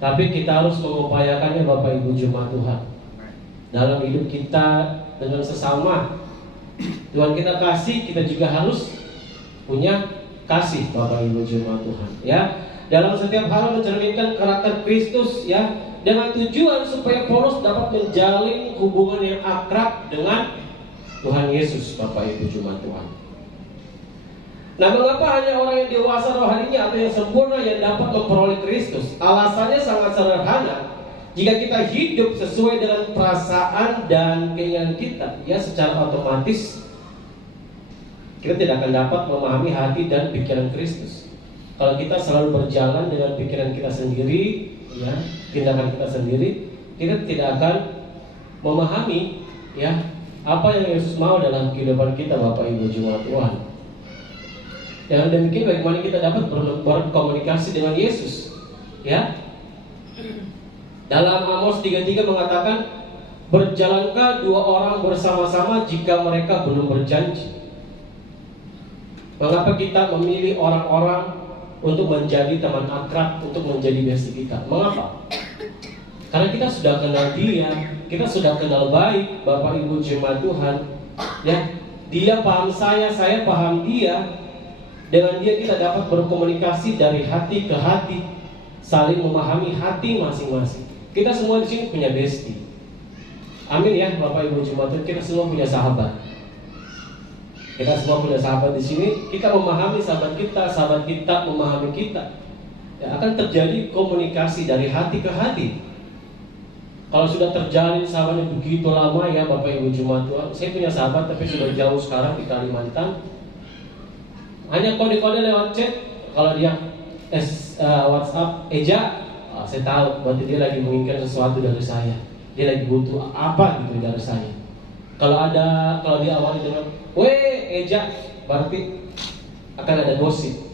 Tapi kita harus mengupayakannya, Bapak Ibu jemaat Tuhan. Dalam hidup kita dengan sesama, Tuhan kita kasih, kita juga harus punya kasih, Bapak Ibu jemaat Tuhan, ya. Dalam setiap hal mencerminkan karakter Kristus, ya, dengan tujuan supaya Paulus dapat menjalin hubungan yang akrab dengan Tuhan Yesus, Bapak Ibu jemaat Tuhan. Nah, mengapa hanya orang yang dewasa rohaninya atau yang sempurna yang dapat memperoleh Kristus? Alasannya sangat sederhana. Jika kita hidup sesuai dengan perasaan dan keinginan kita, ya, secara otomatis kita tidak akan dapat memahami hati dan pikiran Kristus. Kalau kita selalu berjalan dengan pikiran kita sendiri, ya, tindakan kita sendiri, kita tidak akan memahami, ya, apa yang Yesus mau dalam kehidupan kita, Bapak Ibu jemaat Tuhan. Dengan demikian bagaimana kita dapat berkomunikasi dengan Yesus, ya? Dalam Amos 3:3 mengatakan, berjalankah dua orang bersama-sama jika mereka belum berjanji? Mengapa kita memilih orang-orang untuk menjadi teman akrab, untuk menjadi bestie kita. Mengapa? Karena kita sudah kenal dia, kita sudah kenal baik Bapak Ibu jemaat Tuhan. Ya, dia paham saya paham dia. Dengan dia kita dapat berkomunikasi dari hati ke hati, saling memahami hati masing-masing. Kita semua di sini punya bestie. Amin ya, Bapak Ibu jemaat Tuhan, kita semua punya sahabat. Kita semua punya sahabat di sini. Kita memahami sahabat kita memahami kita. Ya, akan terjadi komunikasi dari hati ke hati. Kalau sudah terjalin sahabatnya begitu lama ya Bapak Ibu jemaat Tuhan. Saya punya sahabat tapi sudah jauh sekarang di Kalimantan. Hanya kode-kode lewat chat. Kalau dia WhatsApp Eja, saya tahu berarti dia lagi menginginkan sesuatu dari saya. Dia lagi butuh apa gitu dari saya. Kalau dia awalnya dengan Eja, berarti akan ada gosip.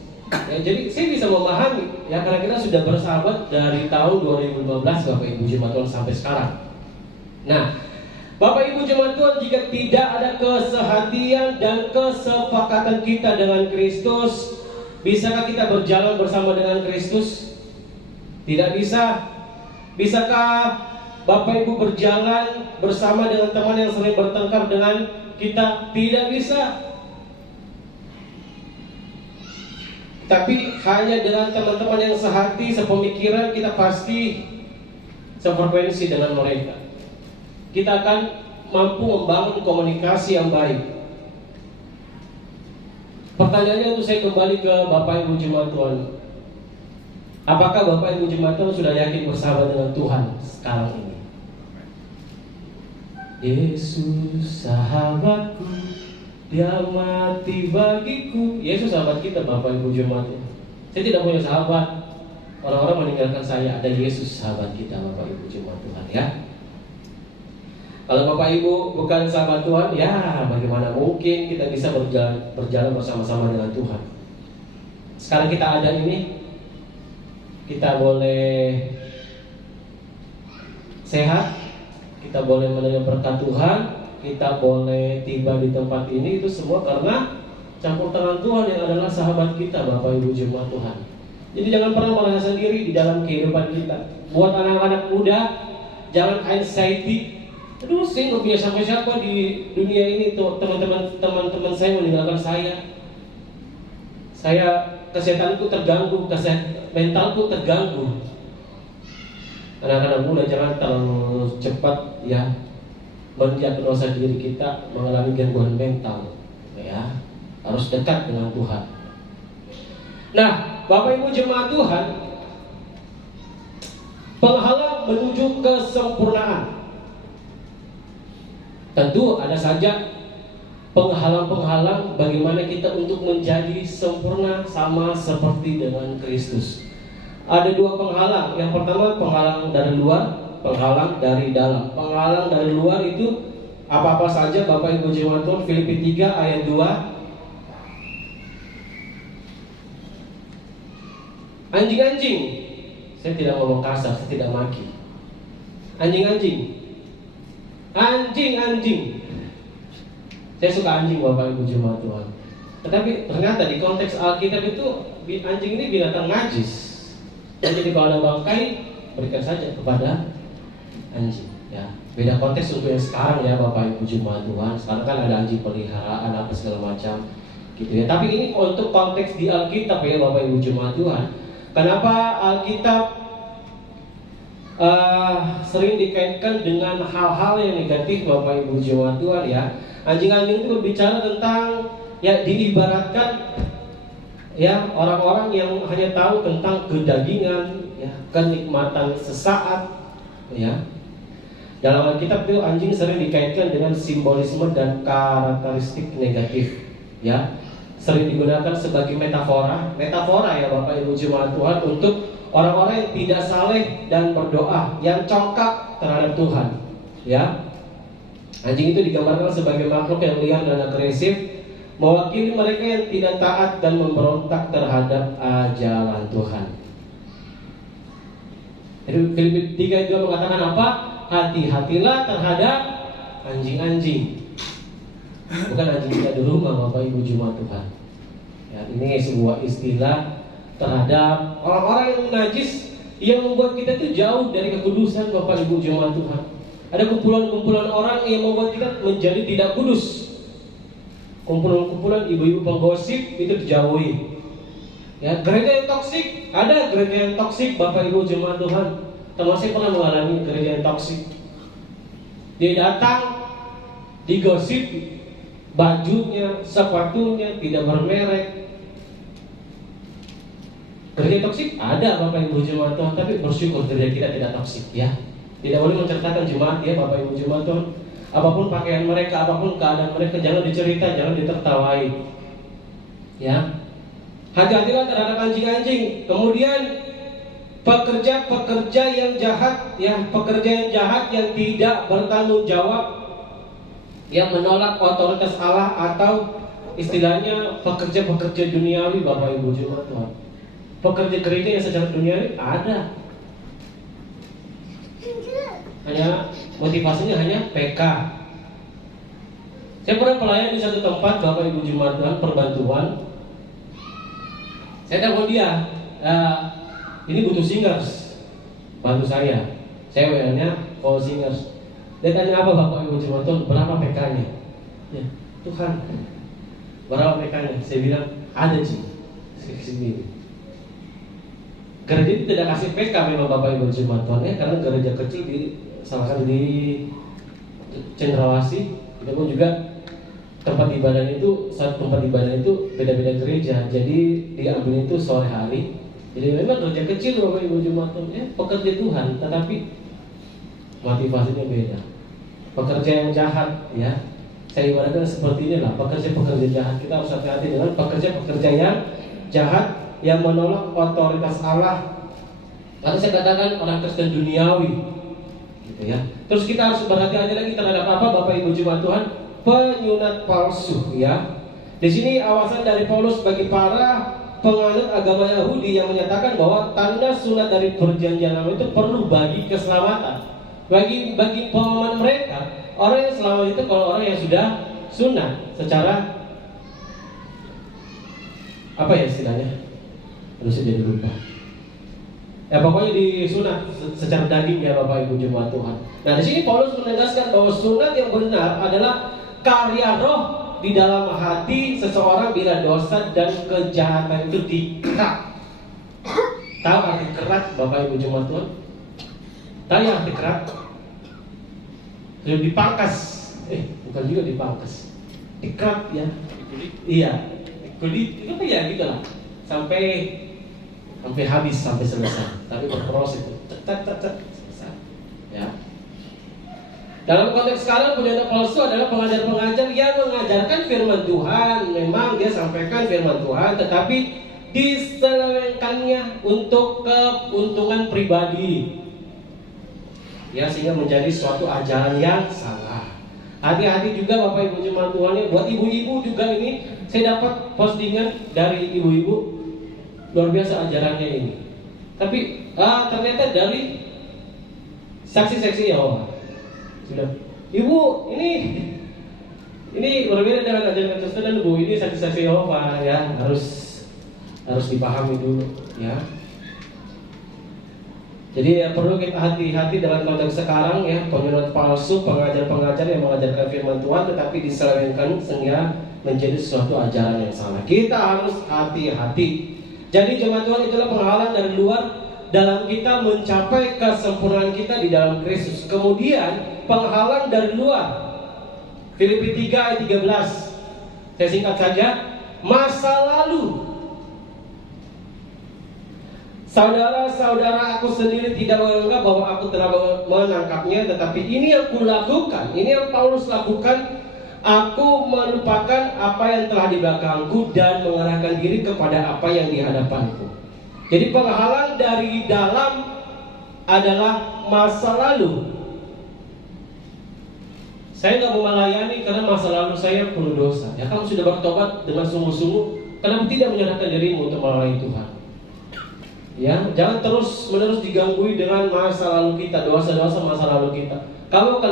Ya, jadi saya bisa memahami ya, karena kita sudah bersahabat dari tahun 2015 Bapak Ibu jemaat Tuhan sampai sekarang. Nah, Bapak Ibu jemaat Tuhan, jika tidak ada kesehatian dan kesepakatan kita dengan Kristus, bisakah kita berjalan bersama dengan Kristus? Tidak bisa. Bisakah Bapak Ibu berjalan bersama dengan teman yang sering bertengkar dengan kita? Tidak bisa. Tapi hanya dengan teman-teman yang sehati, sepemikiran, kita pasti sefrekuensi dengan mereka. Kita akan mampu membangun komunikasi yang baik. Pertanyaannya untuk saya kembali ke Bapak Ibu jemaat Tuhan. Apakah Bapak Ibu jemaat Tuhan sudah yakin bersahabat dengan Tuhan sekarang ini? Yesus sahabatku, dia mati bagiku. Yesus sahabat kita Bapak Ibu jemaat. Saya tidak punya sahabat. Orang-orang meninggalkan saya, ada Yesus sahabat kita Bapak Ibu jemaat Tuhan ya. Kalau Bapak Ibu bukan sahabat Tuhan, ya bagaimana mungkin kita bisa berjalan bersama-sama dengan Tuhan. Sekarang kita ada ini, kita boleh sehat, kita boleh menerima berkat Tuhan, kita boleh tiba di tempat ini, itu semua karena campur tangan Tuhan yang adalah sahabat kita Bapak Ibu jemaat Tuhan. Jadi jangan pernah merasa sendiri di dalam kehidupan kita. Buat anak-anak muda, jangan anxiety. Aduh, saya nggak punya siapa-siapa di dunia ini. Tuh teman-teman saya meninggalkan saya. Kesehatanku terganggu, mentalku terganggu. Anak-anak muda jangan terlalu cepat ya mendiagnosa diri kita mengalami gangguan mental. Ya, harus dekat dengan Tuhan. Nah, Bapak Ibu jemaat Tuhan, penghalang menuju kesempurnaan. Tentu ada saja penghalang-penghalang bagaimana kita untuk menjadi sempurna sama seperti dengan Kristus. Ada dua penghalang. Yang pertama penghalang dari luar, penghalang dari dalam. Penghalang dari luar itu apa-apa saja Bapak Ibu jemaat Tuhan. Filipi 3 ayat 2. Anjing-anjing. Saya tidak ngomong kasar, saya tidak maki. Anjing-anjing. Anjing-anjing. Saya suka anjing Bapak Ibu jemaat Tuhan. Tetapi ternyata di konteks Alkitab itu anjing ini binatang najis. Jadi kalau ada bangkai, berikan saja kepada anjing. Ya, beda konteks untuk yang sekarang ya Bapak Ibu jemaat Tuhan. Sekarang kan ada anjing peliharaan apa segala macam, gitu ya. Tapi ini untuk konteks di Alkitab ya Bapak Ibu jemaat Tuhan. Kenapa Alkitab sering dikaitkan dengan hal-hal yang negatif Bapak Ibu jemaat Tuhan ya. Anjing-anjing itu berbicara tentang ya, diibaratkan ya orang-orang yang hanya tahu tentang kedagingan ya, kenikmatan sesaat ya. Dalam Alkitab itu anjing sering dikaitkan dengan simbolisme dan karakteristik negatif ya. Sering digunakan sebagai metafora ya Bapak Ibu jemaat Tuhan untuk orang-orang yang tidak saleh dan berdoa, yang congkak terhadap Tuhan ya. Anjing itu digambarkan sebagai makhluk yang liar dan agresif, mewakili mereka yang tidak taat dan memberontak terhadap ajaran Tuhan. Jadi Filipi 3 juga mengatakan apa? Hati-hatilah terhadap anjing-anjing. Bukan anjing tidak di rumah Bapak Ibu jemaat Tuhan ya, ini sebuah istilah terhadap orang-orang yang najis, yang membuat kita itu jauh dari kekudusan Bapak Ibu jemaat Tuhan. Ada kumpulan-kumpulan orang yang membuat kita menjadi tidak kudus. Kumpulan-kumpulan ibu-ibu penggosip itu dijauhi. Ya, gereja yang toksik, ada gereja yang toksik Bapak Ibu jemaat Tuhan. Termasuk pernah mengalami gereja yang toksik. Dia datang, digosip, bajunya, sepatunya tidak bermerek. Gereja toksik ada Bapak Ibu jemaat Tuhan, tapi bersyukur gereja kita tidak toksik ya. Tidak boleh menceritakan jemaat ya Bapak Ibu jemaat Tuhan. Apapun pakaian mereka, apapun keadaan mereka, jangan dicerita, jangan ditertawai. Ya. Hati-hatilah terhadap anjing-anjing. Kemudian pekerja-pekerja yang jahat, ya, pekerja yang jahat yang tidak bertanggung jawab, yang menolak otoritas Allah, atau istilahnya pekerja-pekerja duniawi Bapak Ibu jemaat Tuhan. Pekerja gereja yang secara duniawi ada. Hanya motivasinya hanya PK. Saya pernah pelayan di satu tempat Bapak Ibu jemaat Tuhan, perbantuan. Saya telepon dia, ini butuh singers, bantu saya WA-nya call singers. Dia tanya apa Bapak Ibu jemaat Tuhan, berapa PK-nya? Ya, Tuhan, berapa PK-nya? Saya bilang ada sih, segini. Gereja itu tidak kasih PK memang Bapak Ibu jemaat Tuhan ya, karena gereja kecil di salah satu di Cendrawasih, itu pun juga tempat ibadah itu, satu tempat ibadah itu beda-beda gereja. Jadi diambil itu sore hari. Jadi memang gereja kecil Bapak Ibu jemaat Tuhan ya, pekerja Tuhan, tetapi motivasinya beda. Pekerja yang jahat ya, saya ibaratkan seperti inilah pekerja-pekerja jahat. Kita harus hati-hati dengan pekerja-pekerja yang jahat, yang menolak otoritas Allah. Lalu saya katakan orang Kristen duniawi, gitu ya. Terus kita harus berhati-hati lagi terhadap apa Bapak Ibu jemaat Tuhan? Penyunat palsu, ya. Di sini awasan dari Paulus bagi para penganut agama Yahudi yang menyatakan bahwa tanda sunat dari perjanjian lama itu perlu bagi keselamatan. Bagi pemahaman mereka, orang yang selamat itu kalau orang yang sudah sunat secara apa ya istilahnya? Aduh saya jadi lupa. Ya pokoknya disunat secara daging ya Bapak Ibu jemaat Tuhan. Nah di sini Paulus menegaskan bahwa sunat yang benar adalah karya roh di dalam hati seseorang bila dosa dan kejahatan itu dikerak. Tahu arti kerak Bapak Ibu jemaat Tuhan? Tahu ya arti kerak? Sudah dipangkas. Bukan juga dipangkas. Dikerak ya. Iya. Kulit itu kan ya gitu lah. Sampai habis, sampai selesai. Tapi berproses itu selesai. Ya. Dalam konteks sekarang penyunat palsu adalah pengajar-pengajar yang mengajarkan firman Tuhan. Memang dia sampaikan firman Tuhan, tetapi diselewengkannya untuk keuntungan pribadi. Ya, sehingga menjadi suatu ajaran yang salah. Hati-hati juga Bapak Ibu jemaat Tuhan ya. Buat ibu-ibu juga ini, saya dapat postingan dari ibu-ibu. Luar biasa ajarannya ini. Tapi ternyata dari saksi-saksi Yehova. Sudah, Ibu, ini berbeda dengan ajaran Kristen dan Bu. Ini saksi-saksi Yehova ya, harus dipahami dulu ya. Jadi ya, perlu kita hati-hati dengan konteks sekarang ya, penyunat palsu, pengajar-pengajar yang mengajarkan firman Tuhan tetapi diselewengkan sehingga menjadi suatu ajaran yang salah. Kita harus hati-hati. Jadi jemaat Tuhan itulah penghalang dari luar dalam kita mencapai kesempurnaan kita di dalam Kristus. Kemudian penghalang dari luar, Filipi 3 ayat 13. Saya singkat saja. Masa lalu, saudara-saudara, aku sendiri tidak menganggap bahwa aku telah menangkapnya, tetapi ini yang kulakukan, ini yang Paulus lakukan. Aku melupakan apa yang telah di belakangku dan mengarahkan diri kepada apa yang di hadapanku. Jadi penghalang dari dalam adalah masa lalu. Saya nggak mau melayani karena masa lalu saya penuh dosa. Ya, kamu sudah bertobat dengan sungguh-sungguh, kenapa tidak menyerahkan dirimu untuk melayani Tuhan? Ya, jangan terus-menerus diganggu dengan masa lalu kita, dosa-dosa masa lalu kita. Kamu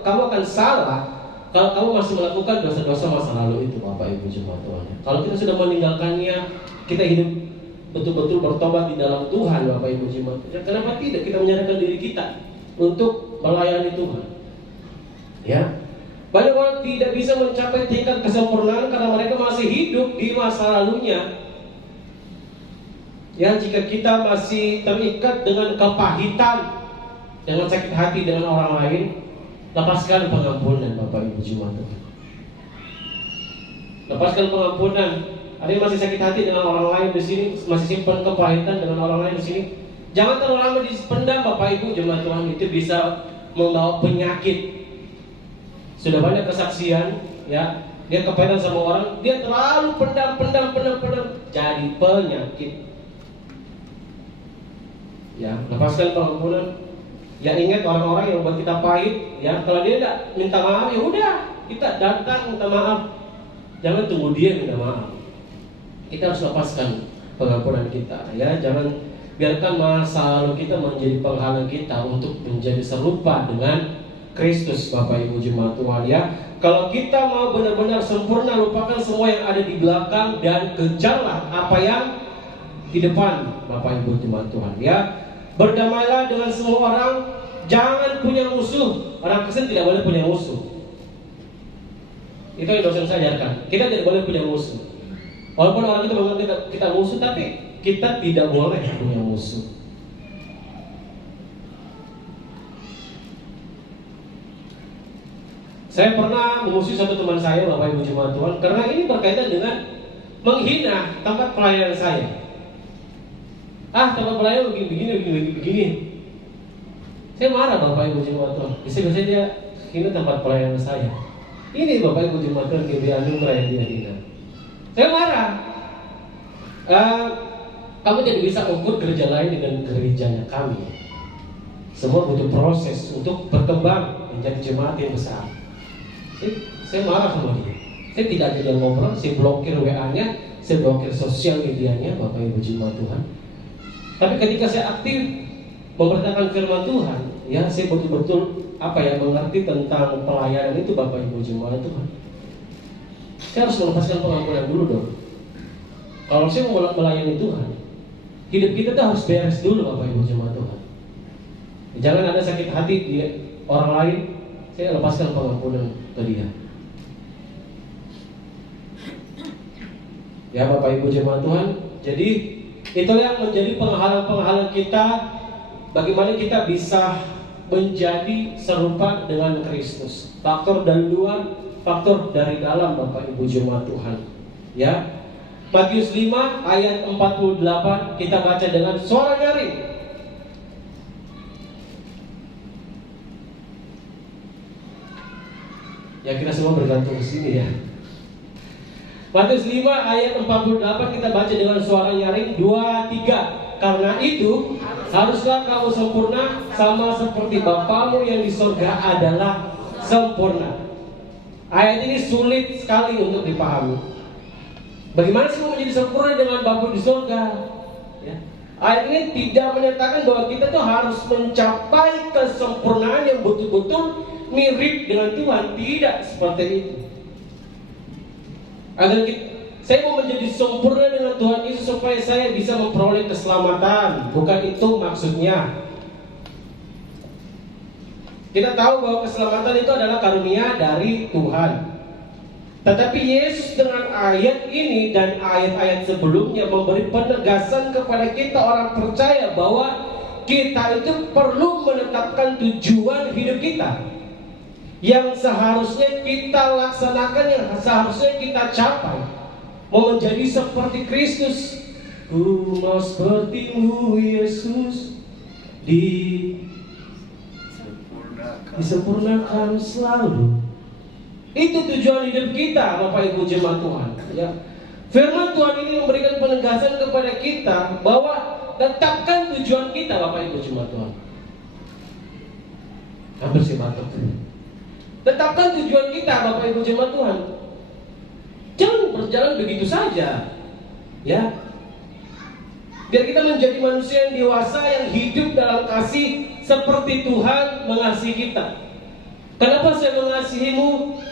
akan salah kalau kamu masih melakukan dosa-dosa masa lalu itu, Bapak Ibu jemaat Tuhan. Kalau kita sudah meninggalkannya, kita hidup betul-betul bertobat di dalam Tuhan, Bapak Ibu Jemaat. Kenapa tidak kita menyerahkan diri kita untuk melayani Tuhan? Ya, banyak orang tidak bisa mencapai tingkat kesempurnaan karena mereka masih hidup di masa lalunya. Ya, jika kita masih terikat dengan kepahitan, dengan sakit hati dengan orang lain, lepaskan pengampunan, Bapak Ibu Jemaat Tuhan. Lepaskan pengampunan. Ada yang masih sakit hati dengan orang lain di sini, masih simpan kepahitan dengan orang lain di sini. Jangan terlalu lama dipendam, Bapak Ibu Jemaat Tuhan, itu bisa membawa penyakit. Sudah banyak kesaksian, ya, dia kepahitan sama orang, dia terlalu pendam, jadi penyakit. Ya, lepaskan pengampunan. Ya, ingat orang-orang yang buat kita pahit, ya, kalau dia tidak minta maaf, ya udah, kita datang minta maaf. Jangan tunggu dia minta maaf. Kita harus lepaskan pengampunan kita, ya. Jangan biarkan masa lalu kita menjadi penghalang kita untuk menjadi serupa dengan Kristus, Bapak Ibu Jemaat Tuhan, ya. Kalau kita mau benar-benar sempurna, lupakan semua yang ada di belakang dan kejarlah apa yang di depan, Bapak Ibu Jemaat Tuhan, ya. Berdamailah dengan semua orang, jangan punya musuh. Orang Kristen tidak boleh punya musuh. Itu yang dosen saya ajarkan. Kita tidak boleh punya musuh. Walaupun orang itu menganggap kita musuh, tapi kita tidak boleh punya musuh. Saya pernah memusuhi satu teman saya, Bapak Ibu Jemaat Tuhan, karena ini berkaitan dengan menghina tempat pelayanan saya. Tempat pelayanan begini. Saya marah, Bapak Ibu Jemaat Tuhan. Bisa-bisa dia hina tempat pelayanan saya. Ini Bapak Ibu Jemaat Tuhan, GBI Anugerah yang dia hina. Saya marah. Kamu tidak bisa ukur gereja lain dengan gerejanya kami. Semua butuh proses untuk berkembang menjadi jemaat yang besar. Saya marah sama dia. Saya tidak ada yang ngobrol. Saya blokir WA-nya, saya blokir sosial medianya, Bapak Ibu Jemaat Tuhan. Tapi ketika saya aktif memberitakan firman Tuhan, ya, saya betul-betul mengerti tentang pelayanan itu, Bapak Ibu Jemaat Tuhan. Saya harus melepaskan pengampunan dulu dong. Kalau saya mau melayani Tuhan, hidup kita tuh harus beres dulu, Bapak Ibu Jemaat Tuhan. Jangan ada sakit hati di orang lain, saya lepaskan pengampunan ke dia. Ya, Bapak Ibu Jemaat Tuhan. Jadi itu yang menjadi penghalang-penghalang kita, bagaimana kita bisa menjadi serupa dengan Kristus. Faktor dari luar, faktor dari dalam, Bapak Ibu Jemaat Tuhan. Ya. Matius 5 ayat 48 kita baca dengan suara nyaring. Ya, kita semua bergantung ke sini, ya. Matius 5 ayat 48 kita baca dengan suara nyaring 2, 3. Karena itu haruslah kamu sempurna sama seperti Bapamu yang di surga adalah sempurna. Ayat ini sulit sekali untuk dipahami. Bagaimana sih mau menjadi sempurna dengan Bapa di surga? Ya. Ayat ini tidak menyatakan bahwa kita tuh harus mencapai kesempurnaan yang betul-betul mirip dengan Tuhan. Tidak seperti itu. Saya mau menjadi sempurna dengan Tuhan Yesus supaya saya bisa memperoleh keselamatan. Bukan itu maksudnya. Kita tahu bahwa keselamatan itu adalah karunia dari Tuhan. Tetapi Yesus dengan ayat ini dan ayat-ayat sebelumnya memberi penegasan kepada kita orang percaya bahwa kita itu perlu menetapkan tujuan hidup kita yang seharusnya kita laksanakan, yang seharusnya kita capai. Mau menjadi seperti Kristus. Ku mau seperti-Mu Yesus, disempurnakan selalu. Itu tujuan hidup kita, Bapak Ibu Jemaat Tuhan, ya. Firman Tuhan ini memberikan penegasan kepada kita bahwa tetapkan tujuan kita, Bapak Ibu Jemaat Tuhan. Hampir sih batuk. Tetapkan tujuan kita, Bapak Ibu Jemaat Tuhan. Jangan berjalan begitu saja, ya. Biar kita menjadi manusia yang dewasa, yang hidup dalam kasih seperti Tuhan mengasihi kita. Kenapa saya mengasihimu?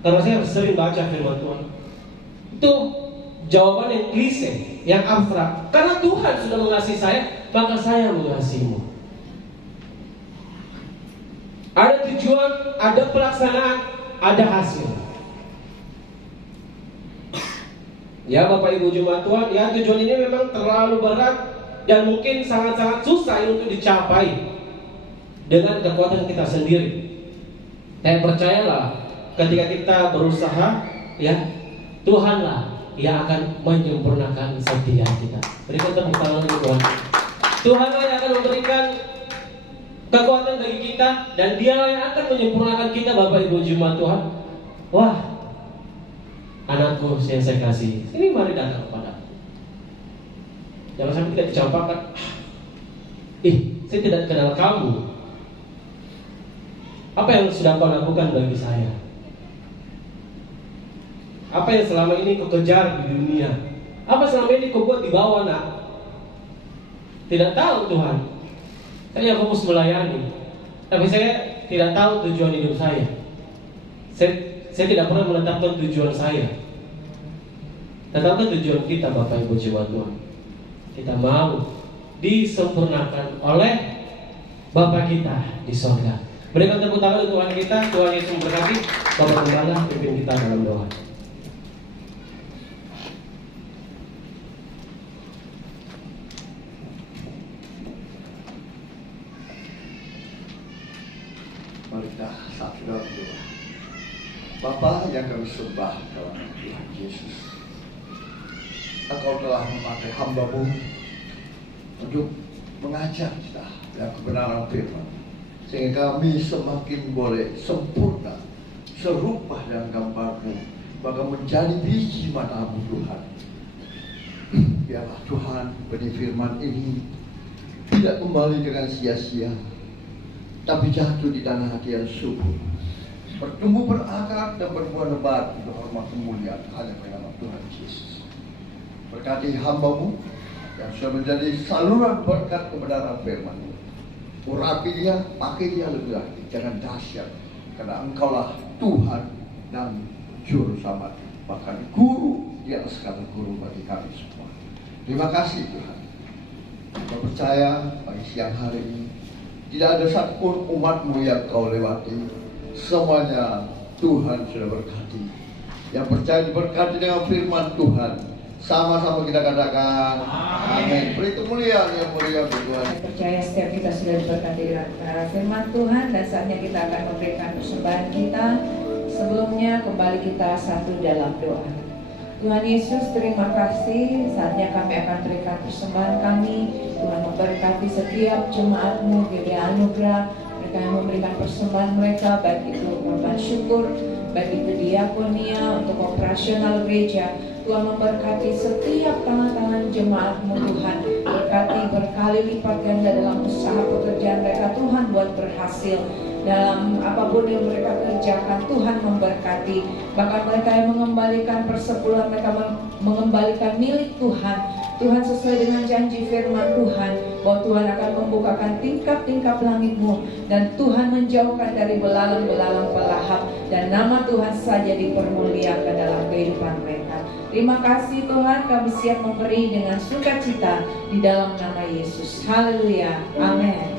Karena saya sering baca firman Tuhan. Itu jawaban yang klise, yang abstrak. Karena Tuhan sudah mengasihi saya, maka saya mengasihimu. Ada tujuan, ada pelaksanaan, ada hasil. Ya Bapak Ibu Jemaat Tuhan, ya tujuan ini memang terlalu berat dan mungkin sangat-sangat susah untuk dicapai dengan kekuatan kita sendiri. Dan percayalah, ketika kita berusaha, ya Tuhanlah yang akan menyempurnakan setiap kita. Berikan tepuk tangan untuk Tuhan. Tuhanlah yang akan memberikan kekuatan bagi kita, dan Dialah yang akan menyempurnakan kita, Bapak Ibu Jemaat Tuhan. Wah, anakku yang saya kasih, ini mari datang kepadaku. Jangan sampai tidak dicampakkan. Saya tidak kenal kamu. Apa yang sudah kau lakukan bagi saya? Apa yang selama ini kau kejar di dunia? Apa selama ini kau buat di bawah, nak? Tidak tahu Tuhan. Saya fokus melayani, tapi saya tidak tahu tujuan hidup saya. Saya tidak pernah menetapkan tujuan saya. Tetapkan tujuan kita, Bapak Ibu Jemaat Tuhan. Kita mau disempurnakan oleh Bapa kita di sorga. Berikan tepuk tangan untuk Tuhan kita. Tuhan Yesus memberkati. Bapak Gembala pimpin kita dalam doa. Mari kita satu dalam doa. Bapa yang kami sembah dalam Tuhan Yesus, Engkau telah memakai hamba-Mu untuk mengajar kita yang kebenaran firman, sehingga kami semakin boleh sempurna serupa dengan gambar-Mu, maka menjadi biji mata-Mu Tuhan. Biarlah Tuhan benih firman ini tidak kembali dengan sia-sia, tapi jatuh di tanah hati yang subur, bertumbuh berakar dan berbuah lebat untuk hormat kemuliaan hanya bagi nama Tuhan Yesus. Berkati hamba-Mu yang sudah menjadi saluran berkat kebenaran firman-Mu. Urapi dia, pakai dia lebih lagi, jangan dahsyat, karena Engkaulah Tuhan dan Juru Selamat, bahkan Guru di atas segala guru bagi kami semua. Terima kasih Tuhan. Kita percaya pagi siang hari ini tidak ada satupun umat-Mu yang Kau lewati. Semuanya Tuhan sudah berkati. Yang percaya diberkati dengan firman Tuhan, sama-sama kita katakan amin. Beri kemuliaan yang mulia bagi Tuhan. Saya percaya setiap kita sudah diberkati dengan kebenaran firman Tuhan, dan saatnya kita akan memberikan persembahan kita. Sebelumnya kembali kita satu dalam doa. Tuhan Yesus, terima kasih. Saatnya kami akan berikan persembahan kami. Tuhan memberkati setiap jemaat-Mu, GBI Anugerah. Mereka yang memberikan persembahan mereka, baik itu korban syukur, baik itu diakonia untuk operasional gereja. Tuhan memberkati setiap tangan-tangan jemaat-Mu Tuhan. Berkati berkali lipat ganda dalam usaha pekerjaan mereka, Tuhan, buat berhasil dalam apapun yang mereka kerjakan. Tuhan memberkati. Bahkan mereka yang mengembalikan persepuluhan mereka, mengembalikan milik Tuhan. Tuhan, sesuai dengan janji firman Tuhan, bahwa Tuhan akan membukakan tingkap-tingkap langit-Mu, dan Tuhan menjauhkan dari belalang-belalang pelahap, dan nama Tuhan saja dipermuliakan dalam kehidupan mereka. Terima kasih Tuhan, kami siap memberi dengan sukacita di dalam nama Yesus. Haleluya. Amin.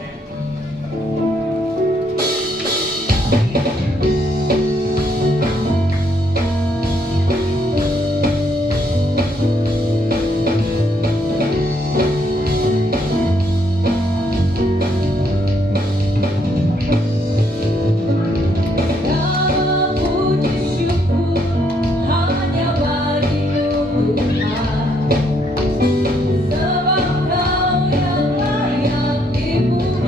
Sebab Kau yang layak dipuji.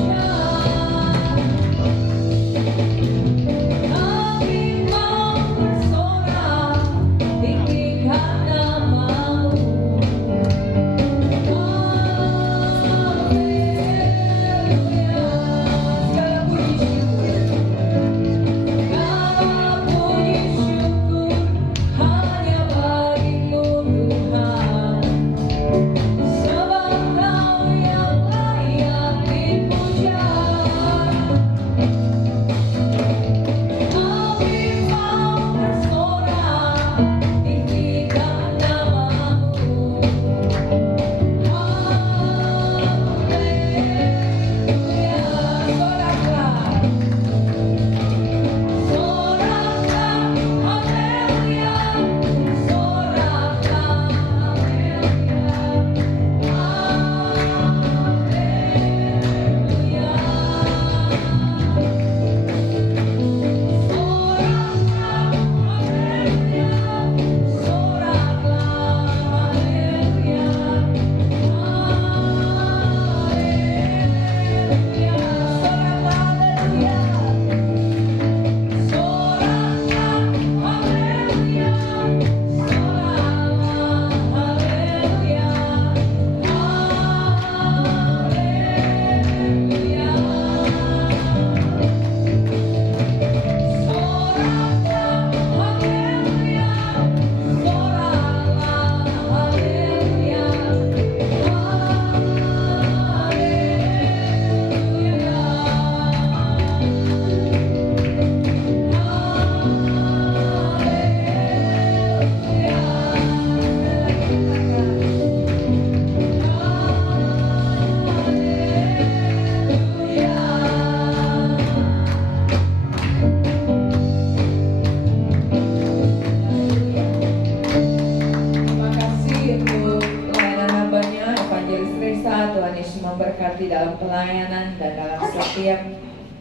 memberkati dalam pelayanan dan dalam setiap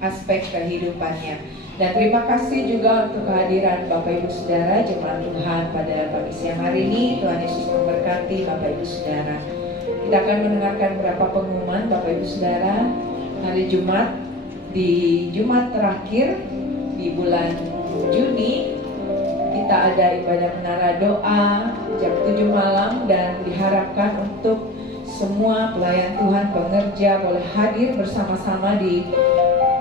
aspek kehidupannya. Dan terima kasih juga untuk kehadiran Bapak Ibu Saudara jemaat Tuhan pada pagi siang hari ini. Tuhan Yesus memberkati Bapak Ibu Saudara. Kita akan mendengarkan beberapa pengumuman Bapak Ibu Saudara. Hari Jumat, di Jumat terakhir di bulan Juni, kita ada ibadah menara doa jam 7 malam, dan diharapkan untuk semua pelayan Tuhan pengerja boleh hadir bersama-sama di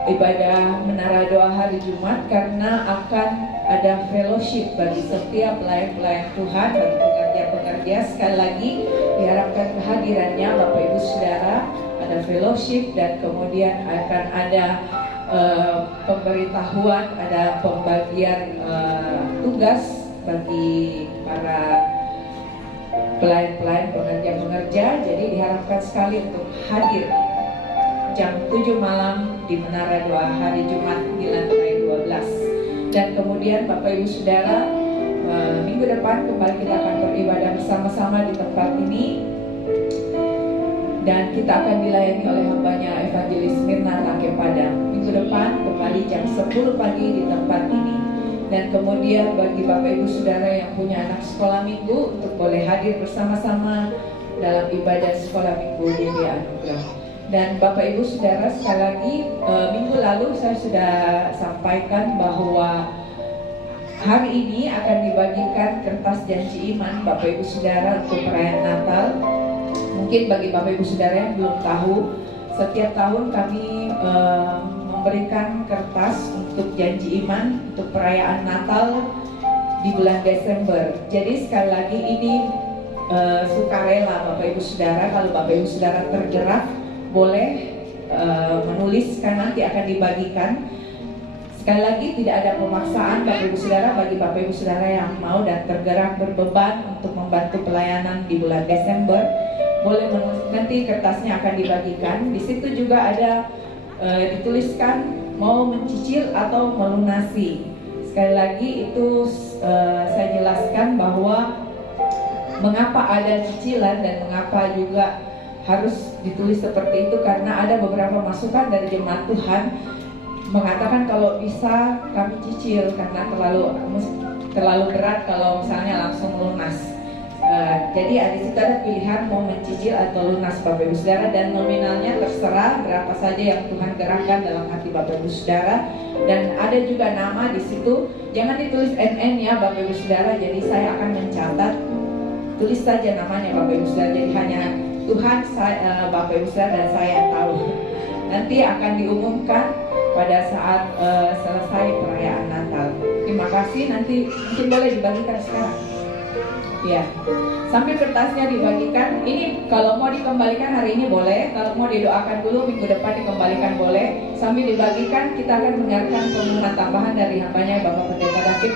ibadah menara doa hari Jumat, karena akan ada fellowship bagi setiap pelayan-pelayan Tuhan, bagi pekerja-pekerja. Sekali lagi diharapkan kehadirannya Bapak Ibu Saudara, ada fellowship, dan kemudian akan ada pemberitahuan, ada pembagian tugas bagi para pelayan-pelayan pengerja-pengerja. Jadi diharapkan sekali untuk hadir jam 7 malam di Menara Doa hari Jumat di lantai 12. Dan kemudian Bapak Ibu Saudara, minggu depan kembali kita akan beribadah bersama-sama di tempat ini, dan kita akan dilayani oleh hambanya Evangelis Mirna Rake Padang. Minggu depan kembali jam 10 pagi di tempat ini. Dan kemudian bagi Bapak Ibu Saudara yang punya anak sekolah minggu, untuk boleh hadir bersama-sama dalam ibadah sekolah minggu di Anugerah. Dan Bapak Ibu Saudara, sekali lagi, minggu lalu saya sudah sampaikan bahwa hari ini akan dibagikan kertas janji iman Bapak Ibu Saudara untuk perayaan Natal. Mungkin bagi Bapak Ibu Saudara yang belum tahu, setiap tahun kami memberikan kertas untuk janji iman untuk perayaan Natal di bulan Desember. Jadi sekali lagi ini sukarela Bapak Ibu Saudara. Kalau Bapak Ibu Saudara tergerak, boleh menuliskan, nanti akan dibagikan. Sekali lagi tidak ada pemaksaan Bapak Ibu Saudara. Bagi Bapak Ibu Saudara yang mau dan tergerak berbeban untuk membantu pelayanan di bulan Desember, boleh menulis, nanti kertasnya akan dibagikan. Di situ juga ada dituliskan mau mencicil atau melunasi. Sekali lagi itu saya jelaskan bahwa mengapa ada cicilan dan mengapa juga harus ditulis seperti itu, karena ada beberapa masukan dari jemaat Tuhan mengatakan kalau bisa kami cicil karena terlalu berat kalau misalnya langsung lunas. Jadi di situ ada pilihan mau mencicil atau lunas Bapak Ibu Saudara, dan nominalnya terserah berapa saja yang Tuhan gerakkan dalam hati Bapak Ibu Saudara. Dan ada juga nama di situ, jangan ditulis NN ya Bapak Ibu Saudara. Jadi saya akan mencatat, tulis saja namanya Bapak Ibu Saudara. Jadi hanya Tuhan, Bapak Ibu Saudara dan saya yang tahu. Nanti akan diumumkan pada saat selesai perayaan Natal. Terima kasih. Nanti mungkin boleh dibagikan sekarang. Ya, sambil kertasnya dibagikan. Ini kalau mau dikembalikan hari ini boleh, kalau mau didoakan dulu minggu depan dikembalikan boleh. Sambil dibagikan, kita akan mendengarkan pengumuman tambahan dari hambanya Bapak Pendeta David.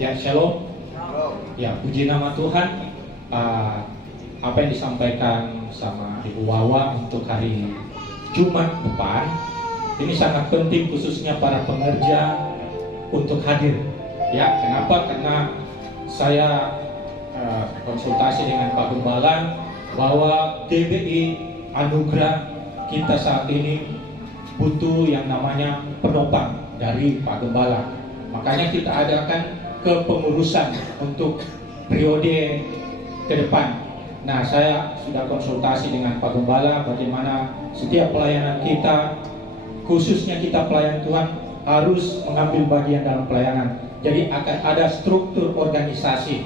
Ya, shalom. Ya, puji nama Tuhan. Apa yang disampaikan sama Ibu Wawa untuk hari Jumat depan ini sangat penting, khususnya para pengerja untuk hadir. Ya, kenapa? Karena saya konsultasi dengan Pak Gembala bahwa GBI Anugerah kita saat ini butuh yang namanya penopang dari Pak Gembala. Makanya kita adakan kepengurusan untuk periode ke depan. Nah, saya sudah konsultasi dengan Pak Gembala bagaimana setiap pelayanan kita, khususnya kita pelayan Tuhan, harus mengambil bagian dalam pelayanan. Jadi akan ada struktur organisasi.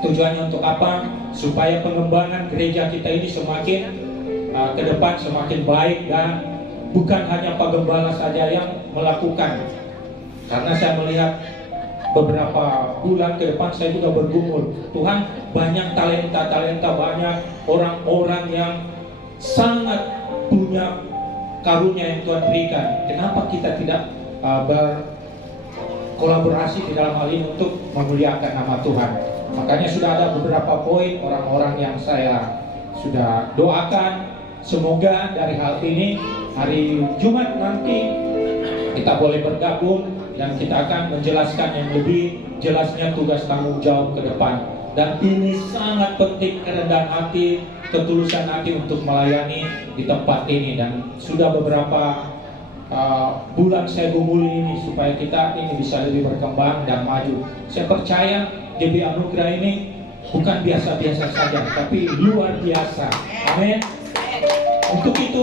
Tujuannya untuk apa? Supaya pengembangan gereja kita ini semakin ke depan semakin baik, dan bukan hanya Pak Gembala saja yang melakukan. Karena saya melihat beberapa bulan ke depan saya juga bergumul, Tuhan, banyak talenta, banyak orang-orang yang sangat punya karunia yang Tuhan berikan. Kenapa kita tidak berkolaborasi di dalam hal ini untuk memuliakan nama Tuhan? Makanya sudah ada beberapa poin orang-orang yang saya sudah doakan. Semoga dari hal ini hari Jumat nanti kita boleh bergabung dan kita akan menjelaskan yang lebih jelasnya tugas tanggung jawab ke depan. Dan ini sangat penting, kerendahan hati, ketulusan hati untuk melayani di tempat ini. Dan sudah beberapa bulan saya gumuli ini supaya kita ini bisa lebih berkembang dan maju. Saya percaya GB Anugerah ini bukan biasa-biasa saja, tapi luar biasa. Amin. Untuk itu,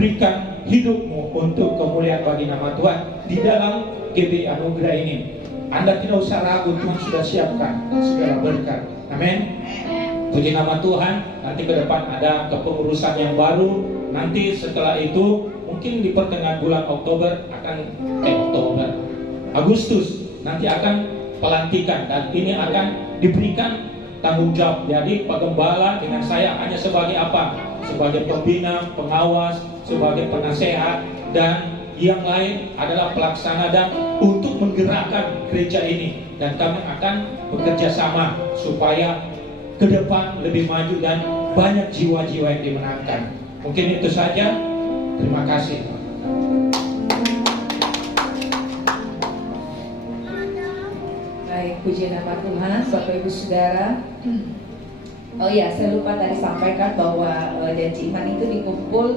berikan hidupmu untuk kemuliaan bagi nama Tuhan di dalam GB Anugerah ini. Anda tidak usah ragu, Tuhan sudah siapkan segala berkat. Amin. Puji nama Tuhan. Nanti ke depan ada kepengurusan yang baru. Nanti setelah itu mungkin di pertengahan bulan Agustus nanti akan pelantikan, dan ini akan diberikan tanggung jawab. Jadi Pak Gembala dengan saya hanya sebagai apa? Sebagai pembina, pengawas, sebagai penasehat, dan yang lain adalah pelaksana dan untuk menggerakkan gereja ini. Dan kami akan bekerja sama supaya ke depan lebih maju dan banyak jiwa-jiwa yang dimenangkan. Mungkin itu saja. Terima kasih. Baik, puji nama Tuhan, Bapak Ibu Saudara. Oh iya, saya lupa tadi sampaikan bahwa janji iman itu dikumpul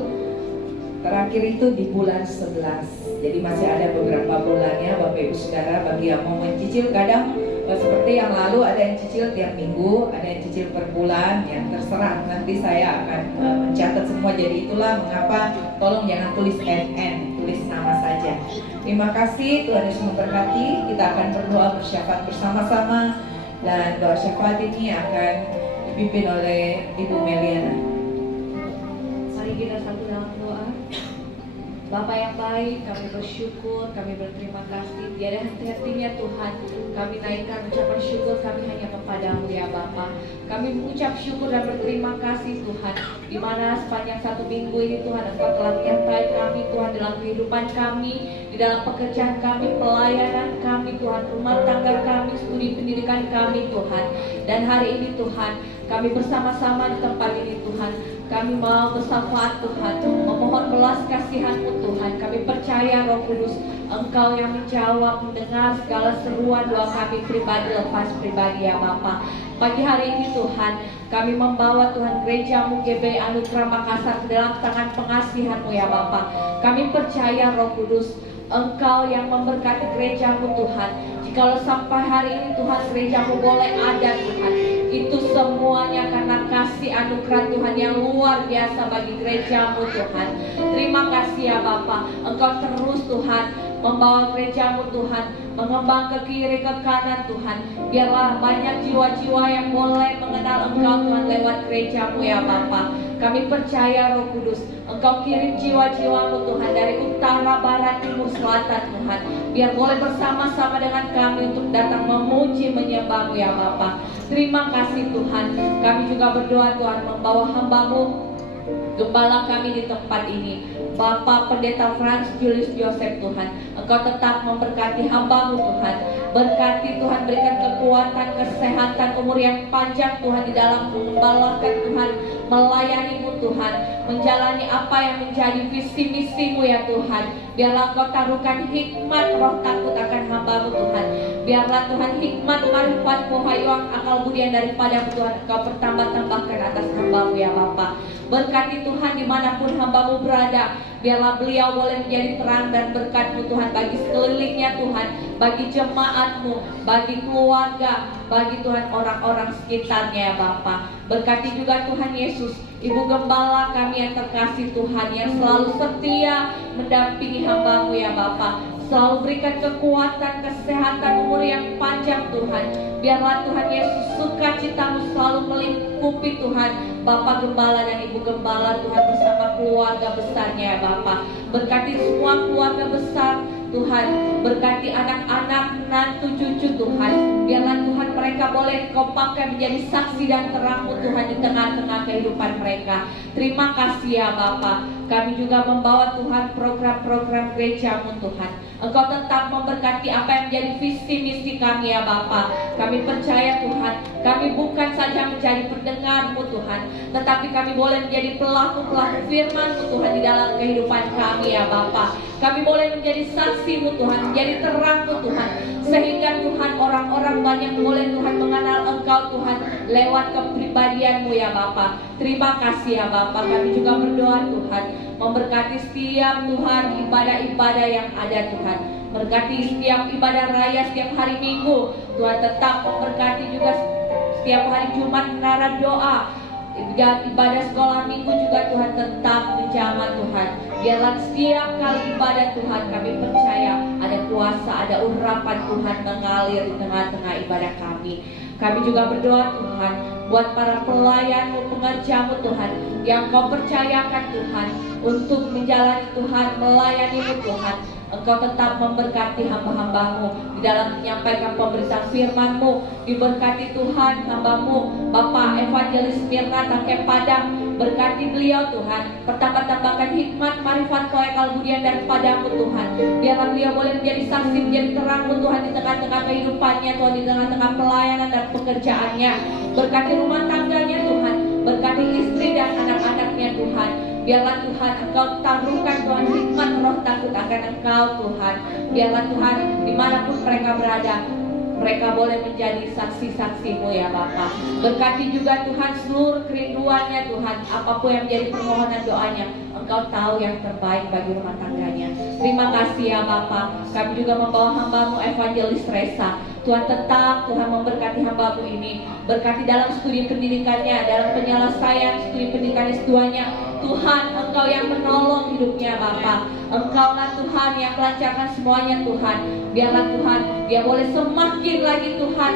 terakhir itu di bulan 11. Jadi masih ada beberapa bulannya Bapak Ibu Saudara. Bagi yang mau mencicil, kadang seperti yang lalu ada yang cicil tiap minggu, ada yang cicil per bulan, yang terserah. Nanti saya akan mencatat semua. Jadi itulah mengapa tolong jangan tulis NN, tulis nama saja. Terima kasih, Tuhan Yesus memberkati. Kita akan berdoa bersyafaat bersama-sama, dan doa syafaat ini akan dipimpin oleh Ibu Meliana. Mari kita satu dalam doa. Bapa yang baik, kami bersyukur, kami berterima kasih. Tiada henti-hentinya Tuhan, kami naikkan ucapan syukur kami hanya kepadamu ya Bapa. Kami mengucap syukur dan berterima kasih Tuhan, di mana sepanjang satu minggu ini Tuhan Engkau telah menyertai kami Tuhan dalam kehidupan kami, di dalam pekerjaan kami, pelayanan kami Tuhan, rumah tangga kami, studi pendidikan kami Tuhan. Dan hari ini Tuhan, kami bersama-sama di tempat ini Tuhan, kami mau bersyafaat Tuhan, memohon belas kasihan-Mu Tuhan. Kami percaya Roh Kudus, Engkau yang menjawab, mendengar segala seruan doa kami pribadi lepas pribadi ya Bapa. Pagi hari ini Tuhan, kami membawa Tuhan gereja-Mu GB Anugerah Makassar ke dalam tangan pengasihan-Mu ya Bapa. Kami percaya Roh Kudus, Engkau yang memberkati gereja-Mu Tuhan. Jikalau sampai hari ini Tuhan gereja-Mu boleh ada Tuhan, itu semuanya karena kasih anugerah Tuhan yang luar biasa bagi gereja-Mu Tuhan. Terima kasih ya Bapa. Engkau terus Tuhan membawa gereja-Mu Tuhan, mengembang ke kiri ke kanan Tuhan. Biarlah banyak jiwa-jiwa yang boleh mengenal Engkau Tuhan lewat gereja-Mu ya Bapa. Kami percaya Roh Kudus, Engkau kirim jiwa-jiwa-Mu Tuhan dari utara, barat, timur, selatan Tuhan. Biar boleh bersama-sama dengan kami untuk datang memuji, menyembah-Mu ya Bapa. Terima kasih Tuhan. Kami juga berdoa Tuhan membawa hamba-Mu, gembala kami di tempat ini, Bapak Pendeta Frans Julius Joseph Tuhan. Engkau tetap memberkati hamba-Mu Tuhan. Berkati Tuhan, berikan kekuatan, kesehatan, umur yang panjang Tuhan di dalam mengembalakan Tuhan, melayani-Mu Tuhan, menjalani apa yang menjadi visi misi-Mu ya Tuhan. Biarlah Engkau taruhkan hikmat, roh takut akan hamba-Mu Tuhan. Biarlah Tuhan hikmat, marifat, muhayuan, akal budi yang daripada Tuhan Engkau pertambah-tambahkan atas hamba-Mu ya Bapa. Berkati Tuhan dimanapun hamba-Mu berada. Biarlah beliau boleh menjadi terang dan berkat-Mu Tuhan bagi sekelilingnya Tuhan, bagi jemaat-Mu, bagi keluarga, bagi Tuhan orang-orang sekitarnya ya Bapa. Berkati juga Tuhan Yesus, Ibu Gembala kami yang terkasih Tuhan, yang selalu setia mendampingi hamba-Mu ya Bapa. Selalu berikan kekuatan, kesehatan, umur yang panjang Tuhan. Biarlah Tuhan Yesus sukacita-Mu selalu melingkupi Tuhan Bapak Gembala dan Ibu Gembala Tuhan bersama keluarga besarnya ya Bapak. Berkati semua keluarga besar Tuhan, berkati anak-anak, menantu, cucu Tuhan. Biarlah Tuhan mereka boleh Kau pakai menjadi saksi dan terang-Mu Tuhan di tengah-tengah kehidupan mereka. Terima kasih ya Bapa. Kami juga membawa Tuhan program-program gereja-Mu Tuhan. Engkau tetap memberkati apa yang menjadi visi misi kami ya Bapa. Kami percaya Tuhan, kami bukan saja menjadi pendengar-Mu Tuhan, tetapi kami boleh menjadi pelaku-pelaku firman-Mu Tuhan di dalam kehidupan kami ya Bapa. Kami boleh menjadi saksi-Mu Tuhan, menjadi terang-Mu Tuhan. sehingga Tuhan orang-orang banyak boleh Tuhan mengenal Engkau Tuhan lewat kepribadian-Mu ya Bapa. Terima kasih ya Bapa. Kami juga berdoa Tuhan memberkati setiap Tuhan ibadah-ibadah yang ada Tuhan. Berkati setiap ibadah raya setiap hari Minggu. Tuhan tetap memberkati juga setiap hari Jumat menara doa. Ibadah sekolah minggu juga Tuhan tetap menjamah Tuhan. Biarlah setiap kali ibadah Tuhan kami percaya ada kuasa, ada urapan Tuhan mengalir di tengah-tengah ibadah kami. Kami juga berdoa Tuhan buat para pelayan-Mu, pengerja-Mu Tuhan, yang Kau percayakan Tuhan untuk menjalani Tuhan, melayani-Mu Tuhan. Engkau tetap memberkati hamba-hamba-Mu di dalam menyampaikan pemberitaan firman-Mu. Diberkati Tuhan hamba-Mu Bapak Evangelis Mirna Tangke Padang. Berkati beliau Tuhan, pertambah-tambahkan hikmat, marifat, kekal budian daripada-Mu Tuhan. Biarlah beliau boleh menjadi saksi, menjadi terang-Mu Tuhan di tengah-tengah kehidupannya Tuhan, di tengah-tengah pelayanan dan pekerjaannya. Berkati rumah tangganya Tuhan, berkati istri dan anak-anaknya Tuhan. Biarlah Tuhan Engkau taruhkan Tuhan hikmat roh takut akan Engkau Tuhan. Biarlah Tuhan dimanapun mereka berada, mereka boleh menjadi saksi-saksi-Mu ya Bapa. Berkati juga Tuhan seluruh kerinduannya Tuhan, apapun yang menjadi permohonan doanya, Engkau tahu yang terbaik bagi rumah tangganya. Terima kasih ya Bapa. Kami juga membawa hamba-Mu Evangelis Resa. Tuhan tetap Tuhan memberkati hamba-Mu ini. Berkati dalam studi pendidikannya, dalam penyelesaian studi pendidikan S2-nya. Tuhan Engkau yang menolong hidupnya Bapa. Engkaulah Tuhan yang melancarkan semuanya Tuhan. Biarlah Tuhan dia boleh semakin lagi Tuhan,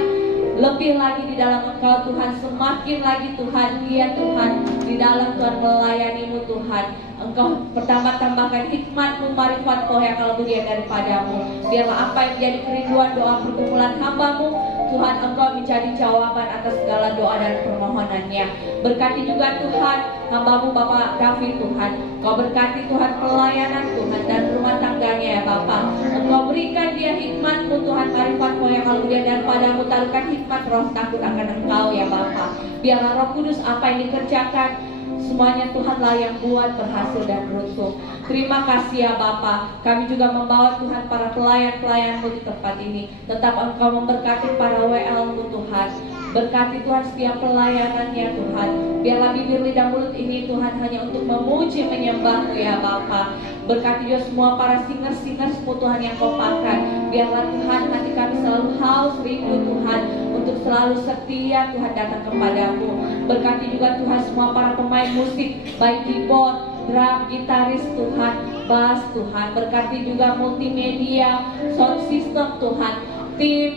lebih lagi di dalam Engkau Tuhan, semakin lagi Tuhan dia Tuhan di dalam Tuhan melayani-Mu Tuhan. Engkau pertambah-tambahkan hikmat-Mu, marifat, kekal budian daripada-Mu. Biarlah apa yang menjadi kerinduan doa pergumulan hamba-Mu Tuhan, Engkau menjadi jawaban atas segala doa dan permohonannya. Berkati juga Tuhan hamba-Mu Bapak David Tuhan. Engkau berkati Tuhan pelayanan Tuhan dan rumah tangganya ya Bapak. Engkau berikan dia hikmat-Mu Tuhan, marifat, kekal budian daripada-Mu. Taruhkan hikmat roh takut akan Engkau ya Bapak. Biarlah Roh Kudus apa yang dikerjakan semuanya Tuhanlah yang buat berhasil dan beruntung. Terima kasih ya Bapa. Kami juga membawa Tuhan para pelayan-pelayan-Mu di tempat ini. Tetap Engkau memberkati para WL-Mu Tuhan. Berkati Tuhan setiap pelayanannya Tuhan. Biarlah bibir lidah mulut ini Tuhan hanya untuk memuji menyembah-Mu ya Bapa. Berkati juga semua para singers-singers-Mu Tuhan yang Kau pakai. Biarlah Tuhan hati kami selalu haus rindu Tuhan untuk selalu setia Tuhan datang kepadamu. Berkati juga Tuhan semua para pemain musik, baik keyboard, drum, gitaris Tuhan, bass Tuhan. Berkati juga multimedia, sound system Tuhan, tim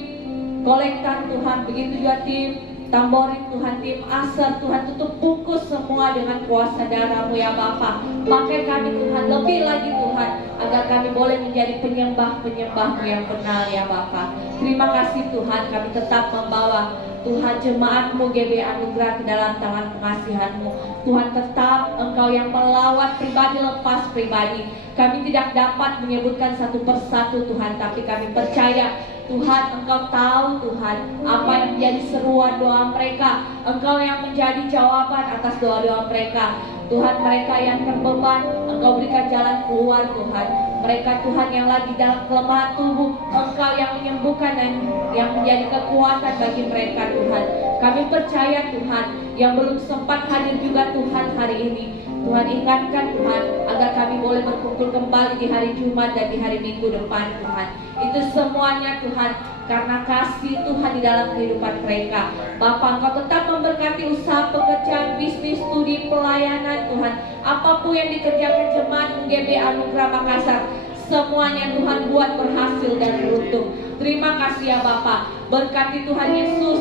kolektan Tuhan, begitu juga tim tamborin Tuhan, tim asal Tuhan, tutup bungkus semua dengan kuasa darah-Mu ya Bapa. Pakai kami Tuhan lebih lagi Tuhan, agar kami boleh menjadi penyembah-penyembah-Mu yang benar ya Bapa. Terima kasih Tuhan, kami tetap membawa Tuhan jemaat-Mu GB Anugerah ke dalam tangan pengasihan-Mu. Tuhan tetap Engkau yang melawat pribadi lepas pribadi. Kami tidak dapat menyebutkan satu persatu Tuhan, tapi kami percaya Tuhan Engkau tahu Tuhan apa yang menjadi seruan doa mereka. Engkau yang menjadi jawaban atas doa-doa mereka. Tuhan mereka yang terbeban, Engkau berikan jalan keluar Tuhan. Mereka Tuhan yang lagi dalam kelemahan tubuh, Engkau yang menyembuhkan dan yang menjadi kekuatan bagi mereka Tuhan. Kami percaya Tuhan yang belum sempat hadir juga Tuhan hari ini, Tuhan ingatkan Tuhan agar kami boleh berkumpul kembali di hari Jumat dan di hari Minggu depan Tuhan. Itu semuanya Tuhan karena kasih Tuhan di dalam kehidupan mereka. Bapa Engkau tetap memberkati usaha pekerjaan, bisnis, studi, pelayanan Tuhan. Apapun yang dikerjakan jemaat UGB Anugerah Makassar, semuanya Tuhan buat berhasil dan beruntung. Terima kasih ya Bapa. Berkati Tuhan Yesus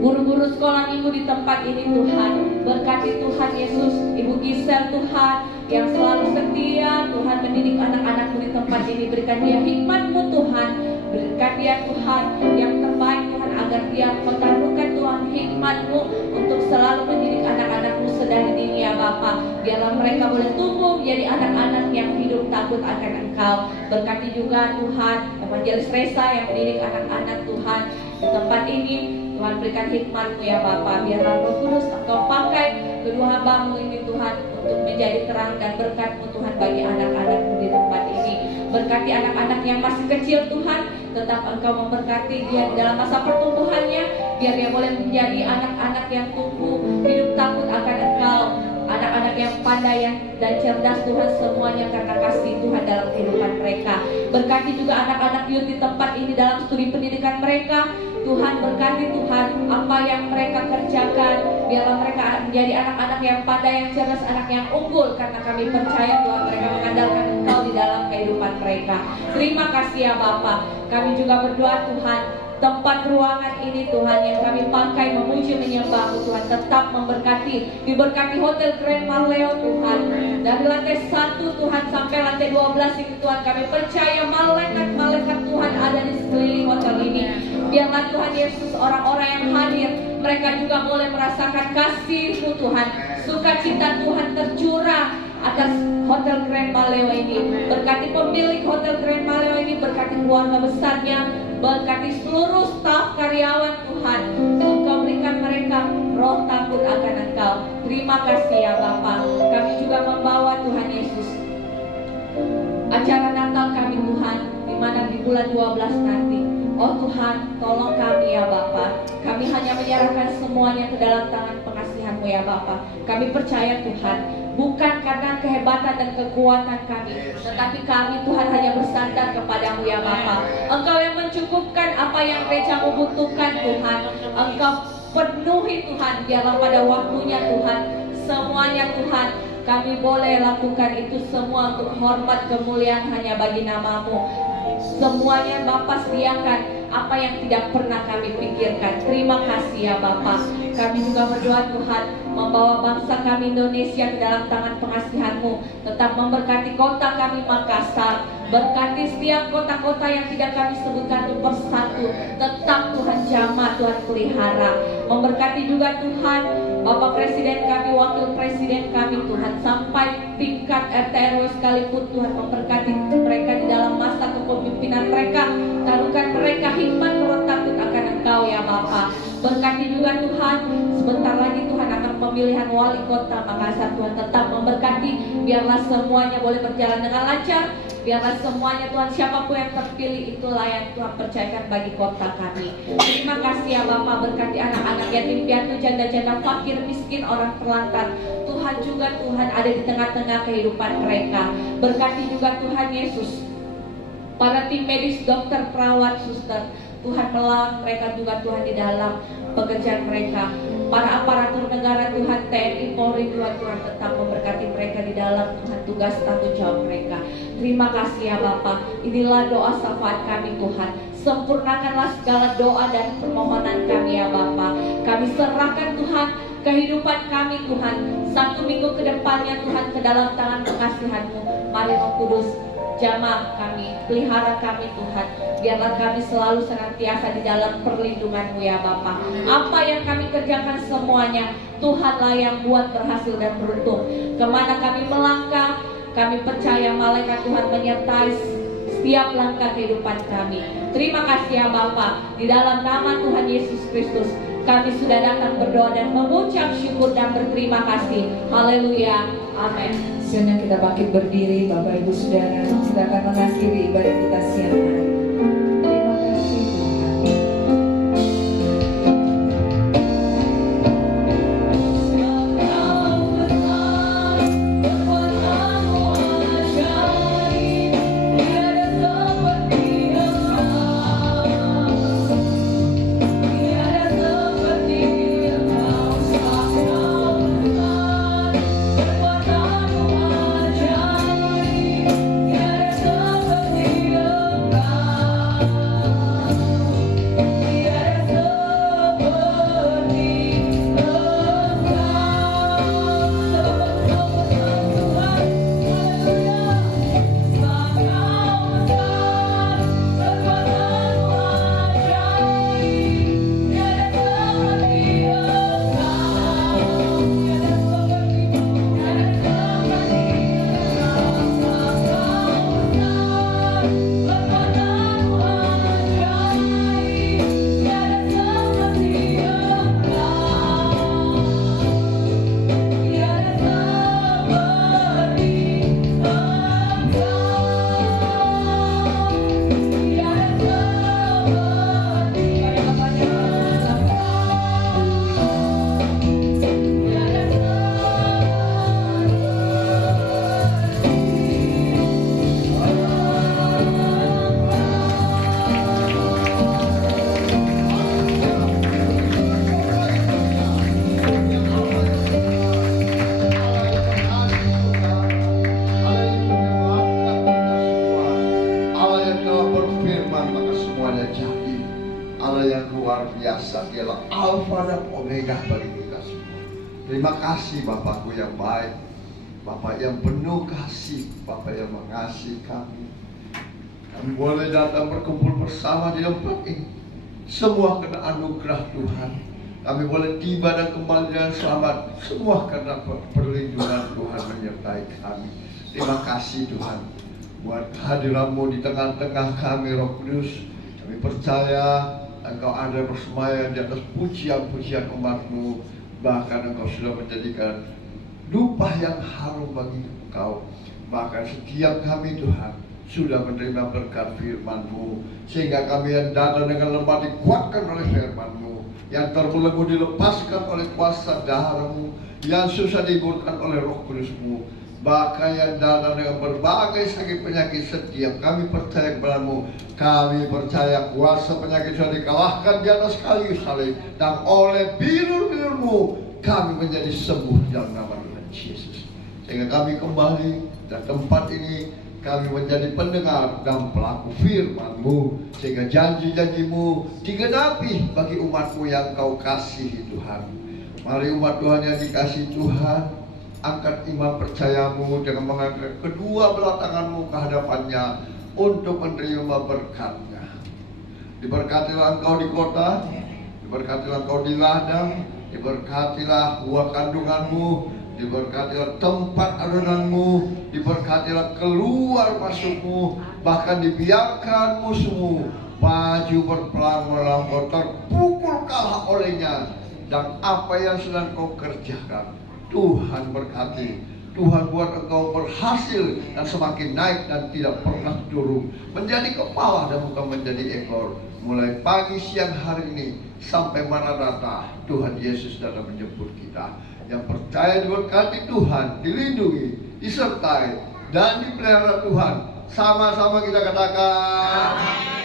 guru-guru sekolah minggu di tempat ini Tuhan. Berkati Tuhan Yesus Ibu Gisel Tuhan yang selalu setia Tuhan mendidik anak-anak-Mu di tempat ini. Berikan dia hikmat-Mu Tuhan. Berikan dia Tuhan yang terbaik Tuhan, agar dia mempertaruhkan Tuhan hikmat-Mu untuk selalu mendidik anak-anak-Mu sedari dini ya Bapa. Biarlah mereka boleh tumbuh menjadi anak-anak yang hidup takut akan Engkau. Berkati juga Tuhan Evangelis Resa yang mendidik anak-anak Tuhan di tempat ini. Tuhan berikan hikmat-Mu ya Bapa. Biarlah Roh Kudus Engkau pakai kedua hamba-Mu ini Tuhan untuk menjadi terang dan berkat-Mu Tuhan bagi anak-anak-Mu di tempat ini. Berkati anak-anak yang masih kecil Tuhan, tetap Engkau memberkati dia dalam masa pertumbuhannya, biar dia boleh menjadi anak-anak yang tumbuh hidup takut akan Engkau, anak-anak yang pandai dan cerdas Tuhan, semuanya karena kasih Tuhan dalam kehidupan mereka. Berkati juga anak-anak youth di tempat ini dalam studi pendidikan mereka. Tuhan, berkati Tuhan apa yang mereka kerjakan, biarlah mereka menjadi anak-anak yang pandai, yang cerdas, anak yang unggul, karena kami percaya Tuhan mereka mengandalkan Engkau di dalam kehidupan mereka. Terima kasih ya Bapa. Kami juga berdoa Tuhan, tempat ruangan ini Tuhan yang kami pakai memuji menyembah Tuhan, tetap memberkati, diberkati Hotel Grand Marleo Tuhan, dari lantai 1 Tuhan sampai lantai 12 ini Tuhan, kami percaya malaikat-malaikat Tuhan ada di sekeliling hotel ini. Biarlah Tuhan Yesus, orang-orang yang hadir, mereka juga boleh merasakan kasih-Mu Tuhan, sukacita Tuhan tercurah atas Hotel Grand Marleo ini. Berkati pemilik Hotel Grand Marleo ini, berkati keluarga besarnya, berkati seluruh staf karyawan Tuhan. Engkau berikan mereka roh takut akan Engkau. Terima kasih ya Bapa. Kami juga membawa Tuhan Yesus acara Natal kami Tuhan, di mana di bulan 12 nanti. Oh Tuhan, tolong kami ya Bapa. Kami hanya menyerahkan semuanya ke dalam tangan pengasihan-Mu ya Bapa. Kami percaya Tuhan, bukan karena kehebatan dan kekuatan kami, tetapi kami Tuhan hanya bersandar kepada-Mu ya Bapa. Engkau yang mencukupkan apa yang gereja-Mu butuhkan Tuhan. Engkau penuhi Tuhan, biarlah pada waktunya Tuhan, semuanya Tuhan, kami boleh lakukan itu semua untuk hormat kemuliaan hanya bagi nama-Mu. Semuanya Bapa sediakan apa yang tidak pernah kami pikirkan. Terima kasih ya Bapa. Kami juga berdoa Tuhan, membawa bangsa kami Indonesia ke dalam tangan pengasihan-Mu. Tetap memberkati kota kami Makassar, berkati setiap kota-kota yang tidak kami sebutkan itu persatu. Tetap Tuhan jamah, Tuhan pelihara. Memberkati juga Tuhan Bapak Presiden kami, Wakil Presiden kami Tuhan, sampai tingkat RT RW sekalipun Tuhan, memberkati mereka di dalam masa kepemimpinan mereka. Taruhkan mereka hikmat roh takut akan Engkau ya Bapa. Berkati juga Tuhan, sebentar lagi Tuhan akan pemilihan wali kota Makassar. Tuhan tetap memberkati, biarlah semuanya boleh berjalan dengan lancar. Biarlah semuanya Tuhan, siapapun yang terpilih itulah yang Tuhan percayakan bagi kota kami. Terima kasih ya Bapa. Berkati anak-anak yatim piatu, janda-janda, fakir, miskin, orang terlantar. Tuhan juga Tuhan ada di tengah-tengah kehidupan mereka. Berkati juga Tuhan Yesus para tim medis, dokter, perawat, suster. Tuhan melawan mereka juga Tuhan di dalam pekerjaan mereka. Para aparatur negara Tuhan, TNI, Polri Tuhan, Tuhan tetap memberkati mereka di dalam Tuhan tugas tanggung jawab mereka. Terima kasih ya Bapa. Inilah doa syafaat kami Tuhan. Sempurnakanlah segala doa dan permohonan kami ya Bapa. Kami serahkan Tuhan kehidupan kami Tuhan, 1 minggu ke depannya Tuhan ke dalam tangan pengasihan-Mu. Mari Roh Kudus jamah kami, pelihara kami Tuhan. Biarlah kami selalu senantiasa di dalam perlindungan-Mu ya Bapa. Apa yang kami kerjakan semuanya Tuhanlah yang buat berhasil dan beruntung. Kemana kami melangkah, kami percaya malaikat Tuhan menyertai setiap langkah kehidupan kami. Terima kasih ya Bapa. Di dalam nama Tuhan Yesus Kristus kami sudah datang berdoa dan mengucap syukur dan berterima kasih. Haleluya. Amin. Siang kita bangkit berdiri, Bapak Ibu Saudara, kita akan mengakhiri ibadah kita siang hari. Terima kasih Tuhan. Tiada seperti berfirman maka semuanya jadi. Allah yang luar biasa, dialah Alfa dan Omega bagi kita semua. Terima kasih Bapakku yang baik, Bapak yang penuh kasih, Bapak yang mengasihi kami. Kami boleh datang berkumpul bersama di tempat ini, semua karena anugerah Tuhan. Kami boleh tiba dan kembali dengan selamat, semua karena perlindungan Tuhan menyertai kami. Terima kasih Tuhan buat kehadiran-Mu di tengah-tengah kami, Roh Kudus. Kami percaya Engkau ada bersemayam di atas pujian-pujian umat-Mu. Bahkan Engkau sudah menjadikan dupa yang harum bagi Engkau. Bahkan setiap kami Tuhan sudah menerima berkat firman-Mu, sehingga kami yang datang dengan lemah dikuatkan oleh firman-Mu, yang terbelenggu dilepaskan oleh kuasa darah-Mu, yang susah dihiburkan oleh Roh Kudus-Mu. Bahkan yang datang dengan berbagai sakit penyakit, setiap kami percaya kepada-Mu. Kami percaya kuasa penyakit sudah dikalahkan di atas kayu salib, dan oleh bilur-bilur-Mu kami menjadi sembuh dalam nama Tuhan Yesus. Sehingga kami kembali dan tempat ini kami menjadi pendengar dan pelaku firman-Mu, sehingga janji-janji-Mu digenapi bagi umat-Mu yang Kau kasihi Tuhan. Mari umat Tuhan yang dikasihi Tuhan, angkat iman percayamu dengan mengangkat kedua belah tanganmu ke hadapannya untuk menerima berkatnya. Diberkatilah engkau di kota, diberkatilah engkau di ladang, diberkatilah buah kandunganmu, diberkatilah tempat adonanmu, diberkatilah keluar masukmu, bahkan dibiarkan musuhmu maju berperang melawan kau, terpukul kalah olehnya. Dan apa yang sedang kau kerjakan, Tuhan berkati. Tuhan buat engkau berhasil dan semakin naik dan tidak pernah turun, menjadi kepala dan bukan menjadi ekor. Mulai pagi siang hari ini sampai Maranatha, Tuhan Yesus datang menjemput kita. Yang percaya diberkati Tuhan, dilindungi, disertai, dan dipelihara Tuhan. Sama-sama kita katakan.